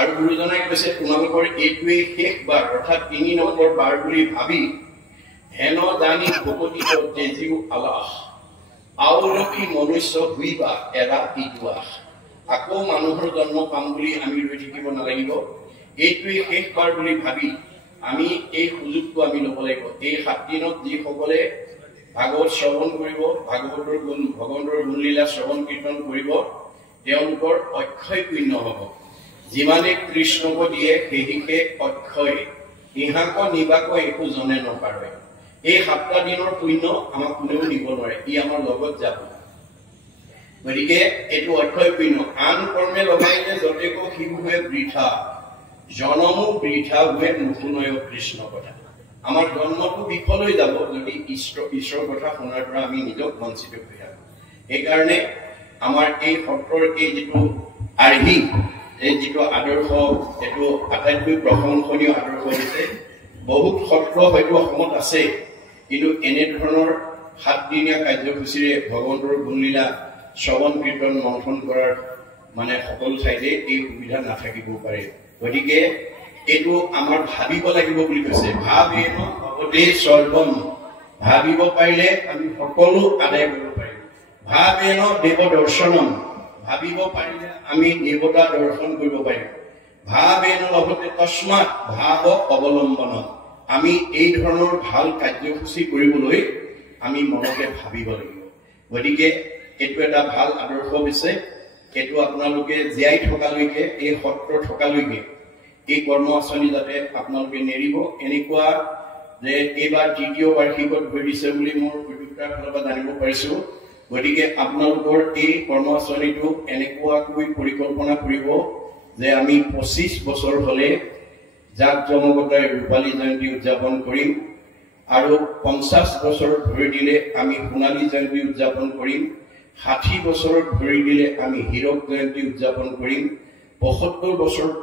আৰু গুৰুজনাই কৈছে তোমালোকৰ এইটোৱেই শেষবাৰ অৰ্থাৎ ৩ নম্বৰ বাৰ বুলি ভাবি হেন জানি ভকতিত তেজিও আলাস আউলকি মনুষ্য হুইবা এৰা ইটোৱাস। আকৌ মানুহৰ জন্ম পাম বুলি আমি ৰৈ থাকিব নালাগিব। এইটোৱেই শেষবাৰ বুলি ভাবি আমি এই সুযোগটো আমি ল'ব লাগিব। এই 7 দিনত যিসকলে ভাগৱত শ্ৰৱণ কৰিব, ভাগৱতৰ গুণ ভগৱন্তৰ গুণলীলা শ্ৰৱণ কীৰ্তন কৰিব, তেওঁলোকৰ অক্ষয় পুণ্য হ'ব। যিমানে কৃষ্ণক দিয়ে সেহিকে অক্ষয়, ইহাক নিবাক একো জনে নপাৰে। এই 7টা দিনৰ পুণ্য আমাক কোনেও নিব নোৱাৰে, ই আমাৰ লগত যাব। গতিকে এইটো অক্ষয় পুণ্য। আন কৰ্মে লগাইলে যতেক শিৱ হৈ বৃথা, জনমো বৃথা হৈ নুশুনয় কৃষ্ণ কথা। আমাৰ জন্মটো বিফল হৈ যাব যদি ঈশ্বৰৰ কথা শুনাৰ পৰা আমি নিজক বঞ্চিত হৈ থাকোঁ। সেইকাৰণে আমাৰ এই সত্ৰৰ এই যিটো আৰ্হি, এই যিটো আদৰ্শ, এইটো আটাইতকৈ প্ৰশংসনীয় আদৰ্শ হৈছে। বহুত সত্ৰ হয়তো অসমত আছে, কিন্তু এনেধৰণৰ 7 দিনীয়া কাৰ্যসূচীৰে ভগৱন্তৰ গুণলীলা শ্ৰৱণ কীৰ্তন মন্থন কৰাৰ মানে সকলো ঠাইতে এই সুবিধা নাথাকিবও পাৰে। গতিকে এইটো আমাৰ ভাবিব লাগিব বুলি কৈছে। ভাবেন ভৱতে সৰ্বম, ভাবিব পাৰিলে আমি সকলো আদায় কৰিব পাৰিম। ভাবেন দেৱ দৰ্শনম, ভাবিব পাৰিলে আমি দেৱতা দৰ্শন কৰিব পাৰিম। ভাবেন লভতে তস্মাৎ ভাৱ অৱলম্বন, আমি এই ধৰণৰ ভাল কাৰ্যসূচী কৰিবলৈ আমি মনতে ভাবিব লাগিব। গতিকে এইটো এটা ভাল আদৰ্শ হৈছে। এইটো আপোনালোকে জীয়াই থকালৈকে, এই সত্ৰ থকালৈকে এই কৰ্ম আঁচনি যাতে আপোনালোকে নেৰিব। এনেকুৱা যে এইবাৰ 3য় বাৰ্ষিকত ভৰি দিছে বুলি মোৰ উদ্যোক্তাৰ ফালৰ পৰা জানিব পাৰিছো। গতিকে আপোনালোকৰ এই কৰ্ম আঁচনিটো এনেকুৱাকৈ পৰিকল্পনা কৰিব যে আমি 25 বছৰ হলে জাক জমকতাই ৰূপালী জয়ন্তী উদযাপন কৰিম, আৰু 50 বছৰত ভৰি দিলে আমি সোণালী জয়ন্তী উদযাপন কৰিম, 60 বছৰত ভৰি দিলে আমি হীৰক জয়ন্তী উদযাপন কৰিম, 75 বছৰত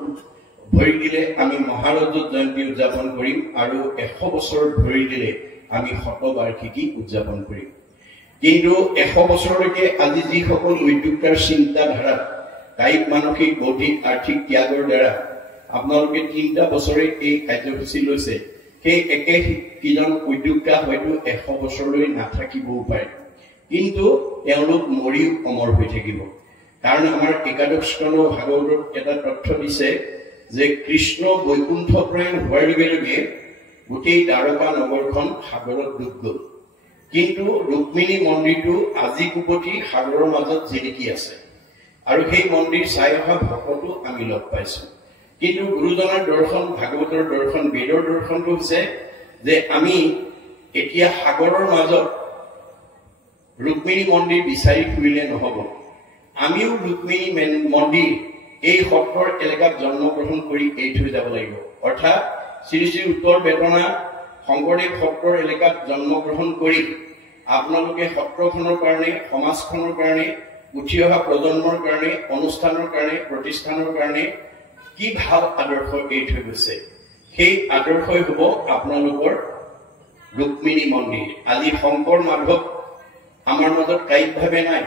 ভৰি দিলে আমি মহাৰজত জয়ন্তী উদযাপন কৰিম, আৰু 100 বছৰত ভৰি দিলে আমি শতবাৰ্ষিকী উদযাপন কৰিম। কিন্তু 100 বছৰলৈকে আজি যিসকল উদ্যোক্তাৰ চিন্তাধাৰা, কায়িক মানসিক বৌদ্ধিক আৰ্থিক ত্যাগৰ দ্বাৰা আপোনালোকে 3টা বছৰে এই কাৰ্যসূচী লৈছে, সেই একে কিজন উদ্যোক্তা হয়তো 100 বছৰলৈ নাথাকিবও পাৰে, কিন্তু তেওঁলোক মৰিও অমৰ হৈ থাকিব। কাৰণ আমাৰ একাদশ স্কন্ধ ভাগৱতত এটা তথ্য দিছে যে কৃষ্ণ বৈকুণ্ঠ প্ৰয়াণ হোৱাৰ লগে লগে গোটেই দ্বাৰকা নগৰখন সাগৰত ডুব গ'ল, কিন্তু ৰুক্মিণী মন্দিৰটো আজি কুপতি সাগৰৰ মাজত জিলিকি আছে, আৰু সেই মন্দিৰ চাই অহা ভকতো আমি লগ পাইছো। কিন্তু গুৰুজনাৰ দৰ্শন, ভাগৱতৰ দৰ্শন, বেদৰ দৰ্শনটো হৈছে যে আমি এতিয়া সাগৰৰ মাজত ৰুক্মিণী মন্দিৰ বিচাৰি ফুৰিলে নহব, আমিও ৰুক্মিণী মন্দিৰ এই সত্ৰৰ এলেকাত জন্মগ্ৰহণ কৰি এৰি থৈ যাব লাগিব। অৰ্থাৎ শ্ৰী শ্ৰী উত্তৰ বেদনা শংকৰদেৱ সত্ৰৰ এলেকাত জন্মগ্ৰহণ কৰি আপোনালোকে সত্ৰখনৰ কাৰণে, সমাজখনৰ কাৰণে, উঠি অহা প্ৰজন্মৰ কাৰণে, অনুষ্ঠানৰ কাৰণে, প্ৰতিষ্ঠানৰ কাৰণে কি ভাল আদৰ্শ এৰি থৈ গৈছে, সেই আদৰ্শই হ'ব আপোনালোকৰ ৰুক্মিণী মন্দিৰ। আজি শংকৰ মাধৱ আমাৰ মাজত কায়িকভাৱে নাই,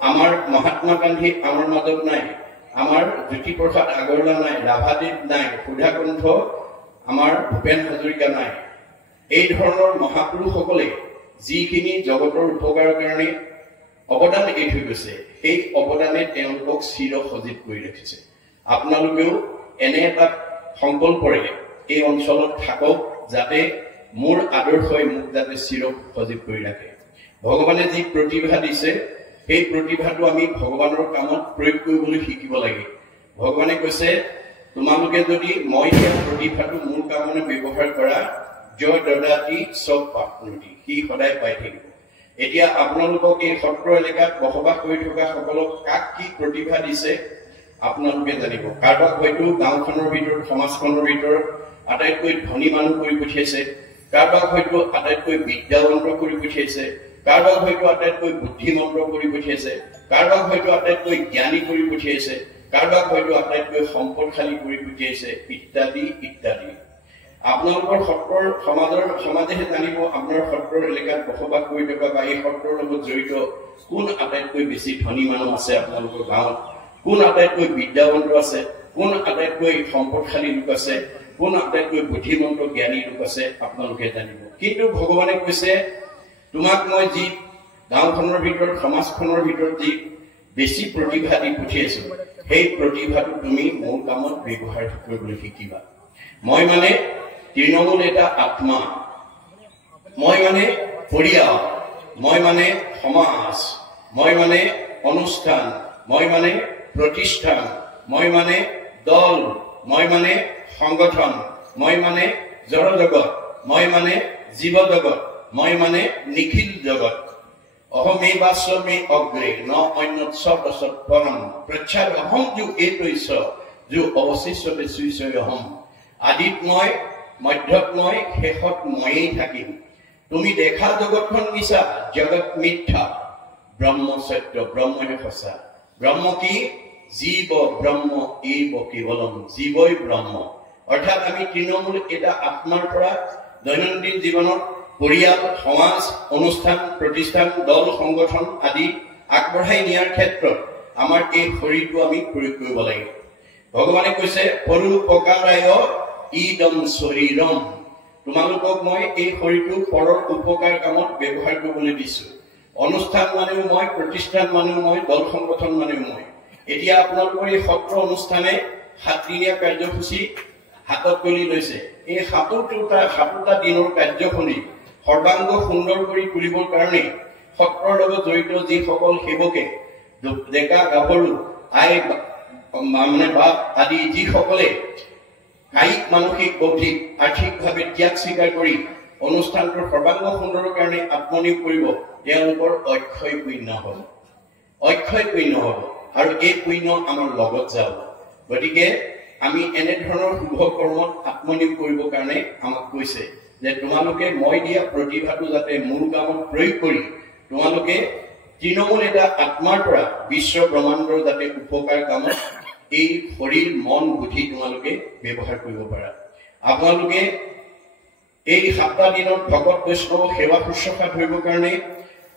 আমাৰ মহাত্মা গান্ধী আমাৰ মাজত নাই, আমাৰ জ্যোতিপ্ৰসাদ আগৰৱালা নাই, ৰাভাদেৱ নাই, সুধাকণ্ঠ আমাৰ ভূপেন হাজৰিকা নাই। এই ধৰণৰ মহাপুৰুষসকলে যিখিনি জগতৰ উপকাৰৰ কাৰণে অৱদান এৰি থৈ গৈছে, সেই অৱদানে তেওঁলোকক চিৰ সজীৱ কৰি ৰাখিছে। আপোনালোকেও এনে এটা সংকল্পৰে এই অঞ্চলত থাকক, যাতে মোৰ আদৰ্শই মোক যাতে চিৰ সজীৱ কৰি ৰাখে। ভগৱানে যি প্ৰতিভা দিছে, সেই প্ৰতিভাটো আমি ভগৱানৰ কামত প্ৰয়োগ কৰিবলৈ শিকিব লাগে। ভগৱানে কৈছে তোমালোকে যদি মই সেই প্ৰতিভাটো মোৰ কামত ব্যৱহাৰ কৰা, জয় দদাতি চব পাপনতি, সি সদায় পাই থাকিব। এতিয়া আপোনালোকক এই সত্ৰ এলেকাত বসবাস কৰি থকা সকলক কাক কি প্ৰতিভা দিছে আপোনালোকে জানিব। কাৰোবাক হয়তো গাঁওখনৰ ভিতৰত, সমাজখনৰ ভিতৰত আটাইতকৈ ধনী মানুহ কৰি পঠিয়াইছে, কাৰোবাক হয়তো আটাইতকৈ বিদ্যাৱন্ত কৰি পঠিয়াইছে, কাৰোবাক হয়তো আটাইতকৈ বুদ্ধিমন্ত কৰি পঠিয়াইছে, কাৰোবাক হয়তো আটাইতকৈ জ্ঞানী কৰি পঠিয়াইছে, কাৰোবাক হয়তো আটাইতকৈ সম্পদশালী কৰি পঠিয়াইছে, ইত্যাদি ইত্যাদি। আপোনালোকৰ সত্ৰৰ সমাজেহে জানিব আপোনাৰ সত্ৰৰ এলেকাত বসবাস কৰি থকা বা এই সত্ৰৰ লগত জড়িত কোন আটাইতকৈ বেছি ধনী মানুহ আছে আপোনালোকৰ গাঁৱত, কোন আটাইতকৈ বিদ্যাৱন্ত আছে, কোন আটাইতকৈ সম্পদশালী লোক আছে, কোন আটাইতকৈ বুদ্ধিমন্ত জ্ঞানী লোক আছে আপোনালোকে জানিব। কিন্তু ভগৱানে কৈছে তোমাক মই যি গাঁওখনৰ ভিতৰত সমাজখনৰ ভিতৰত যি বেছি প্ৰতিভা দি পঠিয়াইছো সেই প্ৰতিভাটো তুমি মোৰ কামত ব্যৱহাৰ কৰিবলৈ শিকিবা। মই মানে তৃণমূল এটা আত্মা, মই মানে পৰিয়াল, মই মানে সমাজ, মই মানে অনুষ্ঠান, মই মানে প্ৰতিষ্ঠান, মই মানে দল, মই মানে সংগঠন, মই মানে জড় জগত, মই মানে জীৱ জগত, মই মানে নিখিল জগত। অহমে বাস্যমে অগ্ৰে ন অন্যৎ সৎ পৰম প্ৰচ্ছাদ অহম যো এইতৈছ যো অৱশিষ্টতে সুইছয় অহম। আদিত মই, মধ্যত মই, শেষত ময়েই থাকিম। তুমি দেখা জগতখন মিছা, জগত মিথ্যা, ব্ৰহ্ম সত্য, ব্ৰহ্মই সঁচা। ব্ৰহ্ম কি? জীৱ ব্ৰহ্ম এইব কেৱলম, জীৱই ব্ৰহ্ম। অৰ্থাৎ আমি তৃণমূল এটা আত্মাৰ পৰা দৈনন্দিন জীৱনত পৰিয়াল, সমাজ, অনুষ্ঠান, প্ৰতিষ্ঠান, দল, সংগঠন আদি আগবঢ়াই নিয়াৰ ক্ষেত্ৰত আমাৰ এই শৰীৰটো আমি প্ৰয়োগ কৰিব লাগিব। ভগৱানে কৈছে পৰোপকাৰায় ইদম শৰীৰম, তোমালোকক মই এই শৰীৰটো পৰৰ উপকাৰ কামত ব্যৱহাৰ কৰিবলৈ দিছো। অনুষ্ঠান মানেও মই, প্ৰতিষ্ঠান মানেও মই, দল সংগঠন মানেও মই। এতিয়া আপোনালোকৰ এই সত্ৰ অনুষ্ঠানে 7 দিনীয়া কাৰ্যসূচী হাতত তুলি লৈছে। এই 7টা দিনৰ কাৰ্যসূচী সৰ্বাংগ সুন্দৰ কৰি তুলিবৰ কাৰণে সত্ৰৰ লগত জড়িত যিসকল সেৱকে, ডেকা গাভৰু, আই মানে বাপ আদি যিসকলে কায়িক, মানসিক, বৌদ্ধিক, আৰ্থিকভাৱে ত্যাগ স্বীকাৰ কৰি অনুষ্ঠানটোৰ সৰ্বাংগ সুন্দৰৰ কাৰণে আত্মনিয়োগ কৰিব, তেওঁলোকৰ অক্ষয় পুণ্য হ'ব, অক্ষয় পুণ্য হ'ব। আৰু এই পুণ্য আমাৰ লগত যাব। গতিকে আমি এনেধৰণৰ শুভ কৰ্মত আত্মনিয়োগ কৰিবৰ কাৰণে আমাক কৈছে যে তোমালোকে মই দিয়া প্ৰতিভাটো যাতে মোৰ কামত প্ৰয়োগ কৰি তোমালোকে তৃণমূল এটা আত্মাৰ পৰা বিশ্ব ব্ৰহ্মাণ্ডৰ যাতে উপকাৰ কামত এই শৰীৰ, মন, বুদ্ধি তোমালোকে ব্যৱহাৰ কৰিব পাৰা। আপোনালোকে এই 7টা দিনত ভকত বৈষ্ণৱ সেৱা শুশ্ৰূষা ধৰিবৰ কাৰণে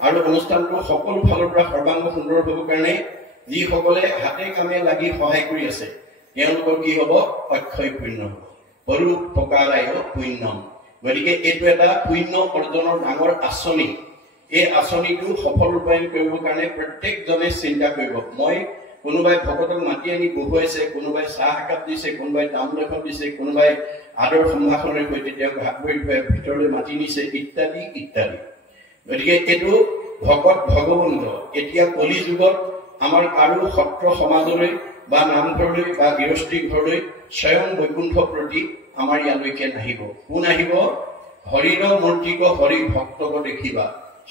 আৰু অনুষ্ঠানটো সকলো ফালৰ পৰা সৰ্বাংগ সুন্দৰ হ'বৰ কাৰণে যিসকলে হাতে কামে লাগি সহায় কৰি আছে তেওঁলোকৰ কি হ'ব? অক্ষয় পুণ্য হ'ব। পৰোপকাৰায় পুণ্যম। গতিকে এইটো এটা পুণ্য অৰ্জনৰ ডাঙৰ আঁচনি। এই আঁচনিটো সফল ৰূপায়ণ কৰিবৰ কাৰণে প্ৰত্যেকজনে চিন্তা কৰিব। মই কোনোবাই ভকতক মাতি আনি বহুৱাইছে, কোনোবাই চাহ একাপ দিছে, কোনোবাই তামোল এখন দিছে, কোনোবাই আদৰ সম্ভাষণেৰে সৈতে তেওঁক হাত ভৰি ভিতৰলৈ মাতি নিছে, ইত্যাদি ইত্যাদি। গতিকে এইটো ভকত ভগৱন্ত। এতিয়া কলি যুগত আমাৰ কাৰো সত্ৰ সমাজলৈ বা নামঘৰলৈ বা গৃহস্থী ঘৰলৈ স্বয়ং বৈকুণ্ঠ প্ৰতি আমাৰ ইয়ালৈকে নাহিব। কোন আহিব? হৰিৰ মূৰ্তিক হৰি ভক্তক দেখিবা,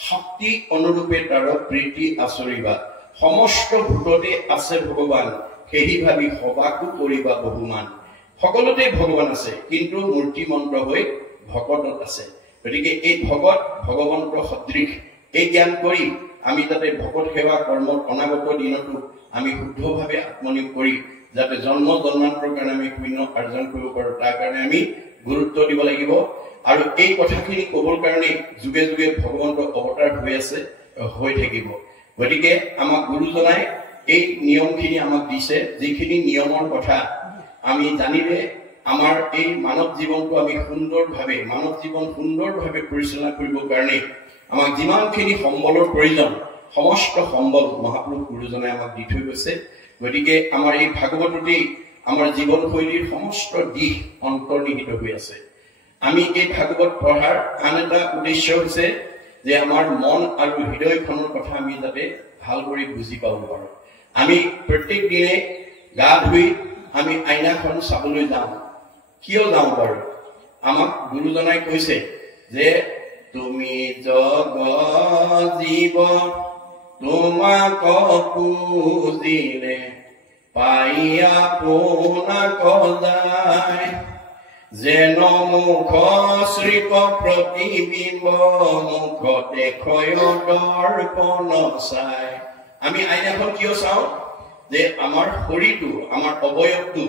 শক্তি অনুৰূপে তাৰ প্ৰীতি আচৰিবা। সমস্ত ভূততে আছে ভগৱান, সেই ভাবি সবাকো কৰিবা বহুমান। সকলোতে ভগৱান আছে, কিন্তু মূৰ্তিমন্ত হৈ ভকতত আছে। গতিকে এই ভকত ভগৱন্ত সদৃশ এই জ্ঞান কৰি আমি যাতে ভকত সেৱা কৰ্মত অনাগত দিনতো আমি শুদ্ধভাৱে আত্মনিয়োগ কৰি যাতে জন্ম জন্মান্তৰ কাৰণে আমি পুণ্য অৰ্জন কৰিব পাৰোঁ, তাৰ কাৰণে আমি গুৰুত্ব দিব লাগিব। আৰু এই কথাখিনি ক'বৰ কাৰণে যুগে যুগে ভগৱন্ত অৱতাৰ হৈ থাকিব। গতিকে আমাক গুৰুজনাই এই নিয়মখিনি আমাক দিছে, যিখিনি নিয়মৰ কথা আমি জানিলে আমাৰ এই মানৱ জীৱনটো আমি সুন্দৰভাৱে পৰিচালনা কৰিবৰ কাৰণে আমাক যিমানখিনি সম্বলৰ প্ৰয়োজন সমস্ত সম্বল মহাপুৰুষ গুৰুজনে আমাক দি থৈ গৈছে। গতিকে আমাৰ এই ভাগৱততেই আমাৰ জীৱনশৈলীৰ সমস্ত দিশ অন্তৰ্নিহিত হৈ আছে। আমি এই ভাগৱত পঢ়াৰ আন এটা উদ্দেশ্য হৈছে যে আমাৰ মন আৰু হৃদয়খনৰ কথা আমি যাতে ভাল কৰি বুজি পাব পাৰোঁ। আমি প্ৰত্যেক দিনে গা ধুই আমি আইনাখন চাবলৈ যাওঁ। কিয় যাওঁ বাৰু? আমাক গুৰুজনাই কৈছে যে তুমি জগ জীৱ তোমাক পুজিলে পাইয়া পোনাক যায়, যেন মুখ শ্ৰীক প্ৰতিবিম্ব মুখ দেখয় দৰ্পণ চাই। আমি আইনাখন কিয় চাওঁ? যে আমাৰ শৰীৰটো, আমাৰ অৱয়ৱটো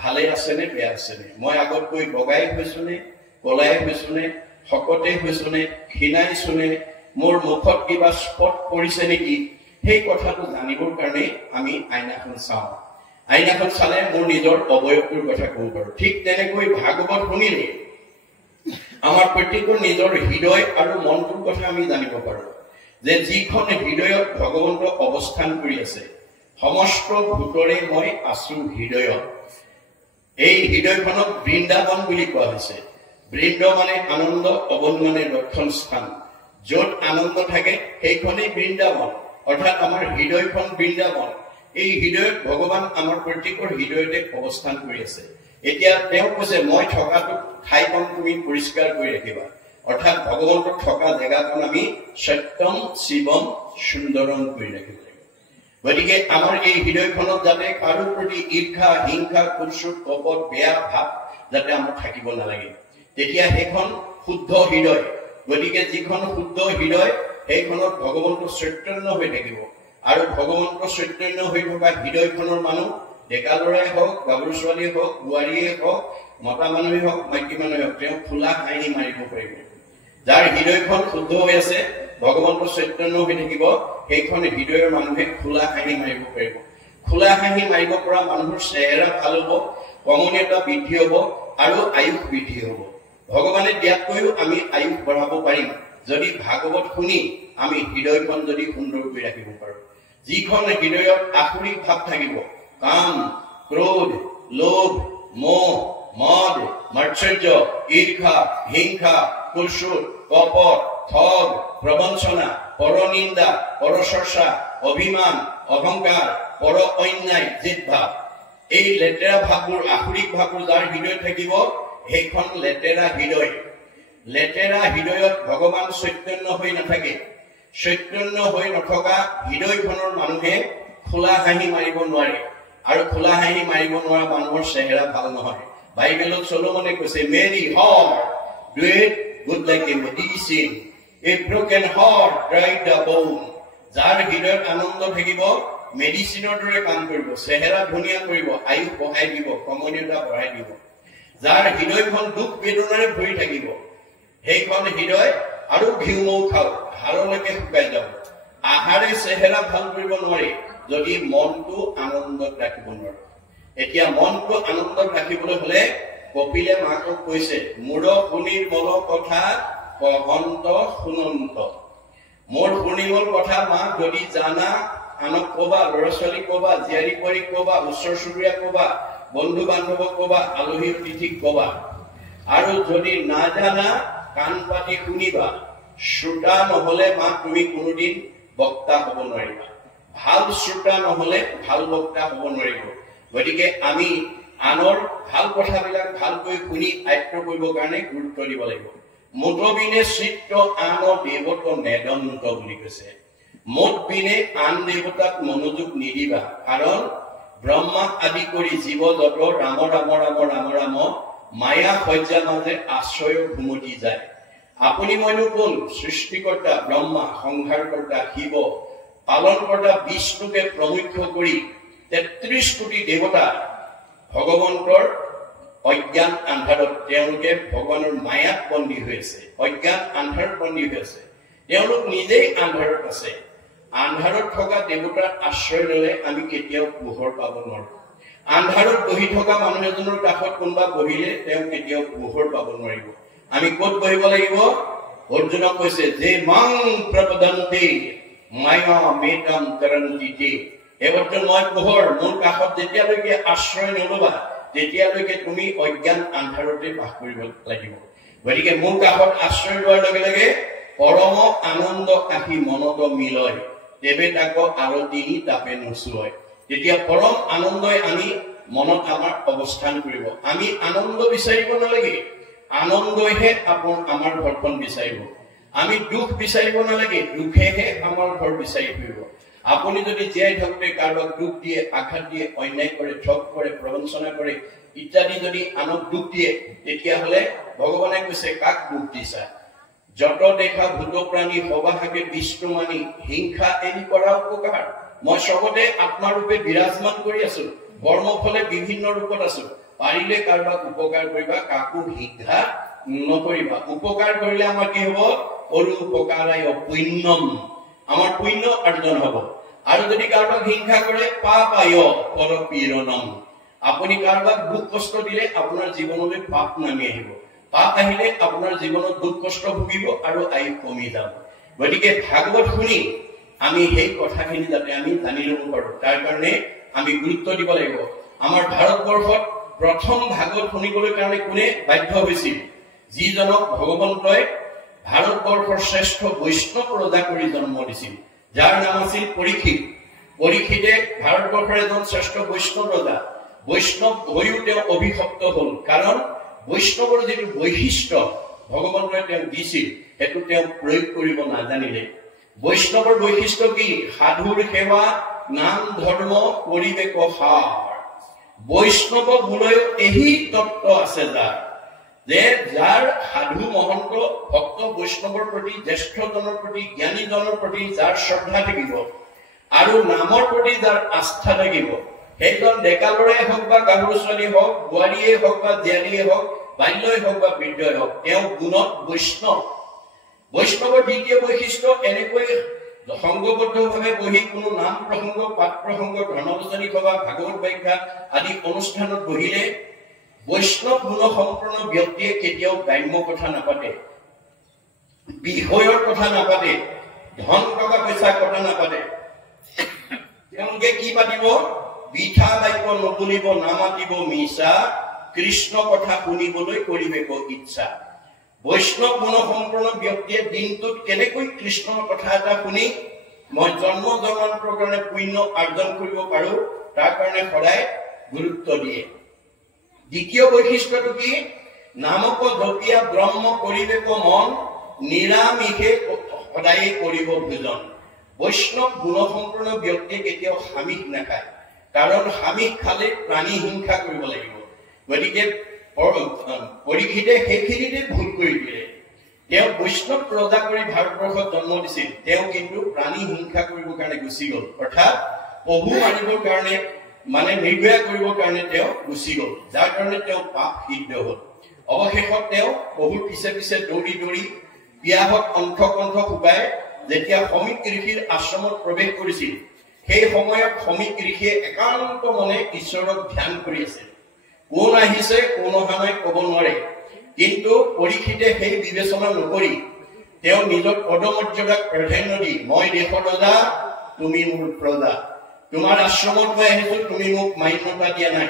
ভালে আছেনে বেয়া আছেনে? মই আগতকৈ বগাই হৈছোনে, কলাই হৈছোনে, শকতে হৈছোনে, ক্ষীণাইছোনে, মোৰ মুখত কিবা স্পট পৰিছে নেকি, সেই কথাটো জানিবৰ কাৰণে আমি আইনাখন চাওঁ। আইনাখন চালে মোৰ নিজৰ অৱয়ৱটোৰ কথা ক'ব পাৰোঁ। ঠিক তেনেকৈ ভাগৱত শুনিলে আমাৰ প্ৰত্যেকৰ নিজৰ হৃদয় আৰু মনটোৰ কথা আমি জানিব পাৰোঁ যে যিখন হৃদয়ত ভগৱন্ত অৱস্থান কৰি আছে, সমস্ত ভূতৰে মই আছো হৃদয়ত। এই হৃদয়খনক বৃন্দাবন বুলি কোৱা হৈছে। বৃন্দ মানে আনন্দ, অবন মানে দৰ্শন স্থান। য'ত আনন্দ থাকে সেইখনেই বৃন্দাবন, অৰ্থাৎ আমাৰ হৃদয়খন বৃন্দাবন। এই হৃদয়ত ভগৱান আমাৰ প্ৰত্যেকৰ হৃদয়তে অৱস্থান কৰি আছে। এতিয়া তেওঁ কৈছে মই থকাটো ঠাইখন তুমি পৰিষ্কাৰ কৰি ৰাখিবা, অৰ্থাৎ ভগৱন্তৰ থকা জেগাখন আমি সত্যম শিৱম সুন্দৰম কৰি ৰাখিব লাগিব। গতিকে আমাৰ এই হৃদয়খনত যাতে কাৰো প্ৰতি ঈৰ্ষা, হিংসা, কুৎসুক, কপট, বেয়া ভাৱ যাতে আমাৰ থাকিব নালাগে, তেতিয়া সেইখন শুদ্ধ হৃদয়। গতিকে যিখন শুদ্ধ হৃদয় সেইখনত ভগৱন্ত চৈতন্য হৈ থাকিব। আৰু ভগৱন্ত চৈতন্য হৈ থকা হৃদয়খনৰ মানুহ ডেকা ল'ৰাই হওক, গাভৰু ছোৱালীয়ে হওক, বোৱাৰীয়ে হওক, মতা মানুহে হওক, মাইকী মানুহে হওক, তেওঁ খোলা হাঁহি মাৰিব পাৰিব। যাৰ হৃদয়খন শুদ্ধ হৈ আছে, ভগৱন্ত চৈতন্য হৈ থাকিব, সেইখন হৃদয়ৰ মানুহে খোলা হাঁহি মাৰিব পাৰিব। খোলা হাঁহি মাৰিব পৰা মানুহৰ চেহেৰা ভাল হ'ব, কমনীয়তা বৃদ্ধি হ'ব আৰু আয়ুস বৃদ্ধি হ'ব। ভগৱানে দিয়াতকৈও আমি আয়ুস বঢ়াব পাৰিম যদি ভাগৱত শুনি আমি হৃদয়খন যদি সুন্দৰ কৰি ৰাখিব পাৰোঁ। যিখন হৃদয়ত আসুৰিক ভাৱ থাকিব, কাম, ক্ৰোধ, লোভ, মোহ, মদ, মাৎসৰ্য, ঈৰ্ষা, হিংসা, কুৎসুক, কপট, ঠগ, প্ৰবঞ্চনা, পৰনিন্দা, পৰচৰ্চা, অভিমান, অহংকাৰ, পৰ অন্যায়, জিদভাৱ, এই লেতেৰা ভাৱবোৰ, আসুৰিক ভাৱবোৰ যাৰ হৃদয়ত থাকিব সেইখন লেতেৰা হৃদয়। লেতেৰা হৃদয়ত ভগৱান চৈতন্য হৈ নাথাকে। চৈতন্য হৈ নথকা হৃদয়খনৰ মানুহে খোলা হাঁহি মাৰিব নোৱাৰে, আৰু খোলা হাঁহি মাৰিব নোৱাৰা মানুহৰ চেহেৰা ভাল নহয়। বাইবেলত চলোমনে কৈছে, মেৰী হাৰ্ট ডুৱেট good like a medicine, A broken heart dry the bone. যাৰ হৃদয়ত আনন্দ থাকিব মেডিচিনৰ দৰে কাম কৰিব, চেহেৰা ধুনীয়া কৰিব, আয়ুস বঢ়াই দিব, কমনীয়তা বঢ়াই দিব। যাৰ হৃদয়খন দুখ বেদনাৰে ভৰি থাকিব সেইখন হৃদয় আৰু ঘিউ মৌ খাওক, হাড়লৈকে শুকাই যাব। আহাৰে চেহেৰা ভাল কৰিব নোৱাৰি যদি মনটো আনন্দত ৰাখিব নোৱাৰো। এতিয়া মনটো আনন্দত ৰাখিবলৈ হলে কপিলে মাকক কৈছে, মূৰ শুনিৰ মল কথা কহন্ত শুনন্ত। মোৰ শুনিবৰ কথা মা যদি জানা আনক কবা, ল'ৰা ছোৱালীক কবা, জীয়াৰী বোৱাৰীক কবা, ওচৰ চুবুৰীয়াক কবা, বন্ধু বান্ধৱক কবা, আলহী অতিথিক কবা। আৰু যদি নাজানা কাণ পাতি শুনিবা। শ্ৰোতা নহলে মা তুমি কোনোদিন বক্তা হব নোৱাৰিবা। ভাল শ্ৰোতা নহলে ভাল বক্তা হব নোৱাৰিব। গতিকে আমি আনৰ ভাল কথাবিলাক ভালকৈ শুনি আয়ত্ব কৰিবৰ কাৰণে গুৰুত্ব দিব লাগিব। মোদবিনে চিত্ৰ আন দেৱত নেদন্ত বুলি কৈছে। মোদ বিনে আন দেৱতাক মনোযোগ নিদিবা, কাৰণ ব্ৰহ্মাক আদি কৰি জীৱ যত ৰাম ৰাম ৰাম ৰাম ৰাম মায়া সজ্জা মাজে আশ্ৰয় ঘুমতি যায়। আপুনি মইনো কোন? সৃষ্টিকৰ্তা ব্ৰহ্মা, সংহাৰকৰ্তা শিৱ, পালনকৰ্তা বিষ্ণুকে প্ৰমুখ্য কৰি ৩৩ কোটি দেৱতা ভগৱন্তৰ অজ্ঞান আন্ধাৰত তেওঁলোকে ভগৱানৰ মায়াত বন্দী হৈ আছে, অজ্ঞান আন্ধাৰত বন্দী হৈ আছে। তেওঁলোক নিজেই আন্ধাৰত আছে। আন্ধাৰত থকা দেৱতাৰ আশ্ৰয় ললে আমি কেতিয়াও পোহৰ পাব নোৱাৰো। আন্ধাৰত বহি থকা মানুহ এজনৰ কাষত কোনোবা বহিলে তেওঁ কেতিয়াও পোহৰ পাব নোৱাৰিব। আমি ক'ত বহিব লাগিব? অৰ্জুনক কৈছে যে মাং প্ৰপদন্তে মায়া মেতাম তৰন্তিতে। এই অৰ্জুন মই পোহৰ, মোৰ কাষত যেতিয়ালৈকে আশ্ৰয় নলবা তেতিয়ালৈকে তুমি অজ্ঞান আন্ধাৰতে বাস কৰিব লাগিব। গতিকে মোৰ কাষত আশ্ৰয় লোৱাৰ লগে লগে পৰম আনন্দ আহি মনত মিলয়, দেৱে তাক আৰতিনি তাপে নচুয়। তেতিয়া পৰম আনন্দই আমি মনত আমাৰ অৱস্থান কৰিব। আমি আনন্দ বিচাৰিব নালাগে, আনন্দইহে আমাৰ ঘৰখন বিচাৰিব। আমি দুখ বিচাৰিব নালাগে, দুখেহে আমাৰ ঘৰ বিচাৰি ফুৰিব। আপুনি যদি জীয়াই থাকোঁতে কাৰোবাক দুখ দিয়ে, আঘাত দিয়ে, অন্যায় কৰে, ঠগ কৰে, প্ৰবঞ্চনা কৰে ইত্যাদি যদি আনক দুখ দিয়ে, তেতিয়াহলে ভগৱানে কৈছে কাক দুখ দিছা? যত দেখা ভূত প্ৰাণী সবাহাকে বিষ্ণু মানি হিংসা এৰি কৰা উপকাৰ। মই চবতে আত্মাৰূপে বিৰাজমান কৰি আছো, কৰ্মফলে বিভিন্ন ৰূপত আছো। পাৰিলে কাৰোবাক উপকাৰ কৰিবা, কাকো হিংসা নকৰিবা। উপকাৰ কৰিলে আমাৰ কি হব? সৰু উপকাৰাই পুণ্যম, আমাৰ পুণ্য অৰ্জন হব। আৰু যদি কাৰোবাক হিংসা কৰে পাপায় পৰপীড়নম, আপুনি কাৰোবাক দুখ কষ্ট দিলে আপোনাৰ জীৱনলৈ পাপ নামি আহিব, পাপ আহিলে আপোনাৰ জীৱনত দুখ কষ্ট ভুগিব আৰু আয়ু কমি যাব। গতিকে ভাগৱত শুনি আমি সেই কথাখিনি যাতে আমি জানি ল'ব পাৰো, তাৰ কাৰণে আমি গুৰুত্ব দিব লাগিব। আমাৰ ভাৰতবৰ্ষত প্ৰথম ভাগৱত শুনিবলৈ কাৰণে কোনে বাধ্য হৈছিল? যিজনক ভগৱন্তই ভাৰতবৰ্ষৰ শ্ৰেষ্ঠ বৈষ্ণৱ ৰজা কৰি জন্ম দিছিল, যাৰ নাম আছিল পৰীক্ষিত। পৰীক্ষিতে ভাৰতবৰ্ষৰ এজন শ্ৰেষ্ঠ বৈষ্ণৱ ৰজা। বৈষ্ণৱ হৈও তেওঁ অভিশপ্ত হল, কাৰণ বৈষ্ণৱৰ যিটো বৈশিষ্ট্য ভগৱন্তই তেওঁক দিছিল সেইটো তেওঁ প্ৰয়োগ কৰিব নাজানিলে। বৈষ্ণৱৰ বৈশিষ্ট্য কি? সাধুৰ সেৱা, নাম ধৰ্ম কৰিবেক সাৰ। বৈষ্ণৱ বোলেও এই তত্ত্ব আছে যাৰ সাধু মহন্ত ভক্ত বৈষ্ণৱৰ প্ৰতি, জ্যেষ্ঠজনৰ প্ৰতি, জ্ঞানীজনৰ প্ৰতি যাৰ শ্ৰদ্ধা থাকিব আৰু নামৰ প্ৰতি যাৰ আস্থা থাকিব, সেইজন ডেকা ল'ৰাই হওক বা গাভৰু ছোৱালী হওক, বোৱাৰীয়ে হওক বা জীয়াৰীয়ে হওক, বাল্যই হওক বা বৃদ্ধই হওক, তেওঁ গুণত বৈষ্ণৱ। বৈষ্ণৱৰ দ্বিতীয় বৈশিষ্ট্য, এনেকৈ সংঘবদ্ধভাৱে বহি কোনো নাম প্ৰসংগ, পাঠ প্ৰসংগ, ধৰ্মালোচনী সভা, ভাগৱত ব্যাখ্যা আদি অনুষ্ঠানত বহিলে বৈষ্ণৱ গুণ সম্পন্ন ব্যক্তিয়ে কেতিয়াও গ্ৰাম্য কথা নাপাতে, বিষয়ৰ কথা নাপাতে, ধন টকা পইচাৰ কথা নাপাতে। তেওঁলোকে কি পাতিব? বিঠা বাক্য নুশুনিব, নামাতিব মিছা, কৃষ্ণ কথা শুনিবলৈ কৰিবেক ইচ্ছা। বৈষ্ণৱ গুণ সম্পন্ন ব্যক্তিয়ে দিনটোত কেনেকৈ কৃষ্ণৰ কথা এটা শুনি মই জন্ম জন্মান্তৰ কাৰণে পুণ্য অৰ্জন কৰিব পাৰো, তাৰ কাৰণে সদায় গুৰুত্ব দিয়ে। দ্বিতীয় বৈশিষ্ট্যটো কি? নামক জপিয়া ব্ৰহ্ম কৰিবেক মন, নিৰামিষে সদায় কৰিব ভোজন। বৈষ্ণৱ গুণসম্পন্ন ব্যক্তিয়ে কেতিয়াও সামিষ নাখায়, কাৰণ সামিষ খালে প্ৰাণী হিংসা কৰিব লাগিব। গতিকে পৰীক্ষিতে সেইখিনিতে ভুল কৰি দিলে। তেওঁ বৈষ্ণৱ ৰজা কৰি ভাৰতবৰ্ষত জন্ম দিছিল, তেওঁ কিন্তু প্ৰাণী হিংসা কৰিবৰ কাৰণে গুচি গল, অৰ্থাৎ প্ৰভু মানিবৰ কাৰণে, মানে নিৰ্ভয়া কৰিবৰ কাৰণে তেওঁ গুচি গল, যাৰ কাৰণে তেওঁ পাপ সিদ্ধ হল। অৱশেষত তেওঁ প্ৰভুৰ পিছে পিছে দৌৰি দৌৰি পিয়াহত কণ্ঠ শুকাই যেতিয়া সমীক ঋষিৰ আশ্ৰমত প্ৰৱেশ কৰিছিল, সেই সময়ত সমীক ঋষিয়ে একান্ত মনে ঈশ্বৰক ধ্যান কৰি আছিল। কোন আহিছে কোন অহা নাই কব নোৱাৰে, কিন্তু পৰীক্ষিতে সেই বিবেচনা নকৰি তেওঁ নিজৰ পদমৰ্যাদাক প্ৰাধান্য দি, মই দেশৰ ৰজা, তুমি মোৰ প্ৰজা, তোমাৰ আশ্ৰমত মই আহিছো, তুমি মোক মান্যতা দিয়া নাই,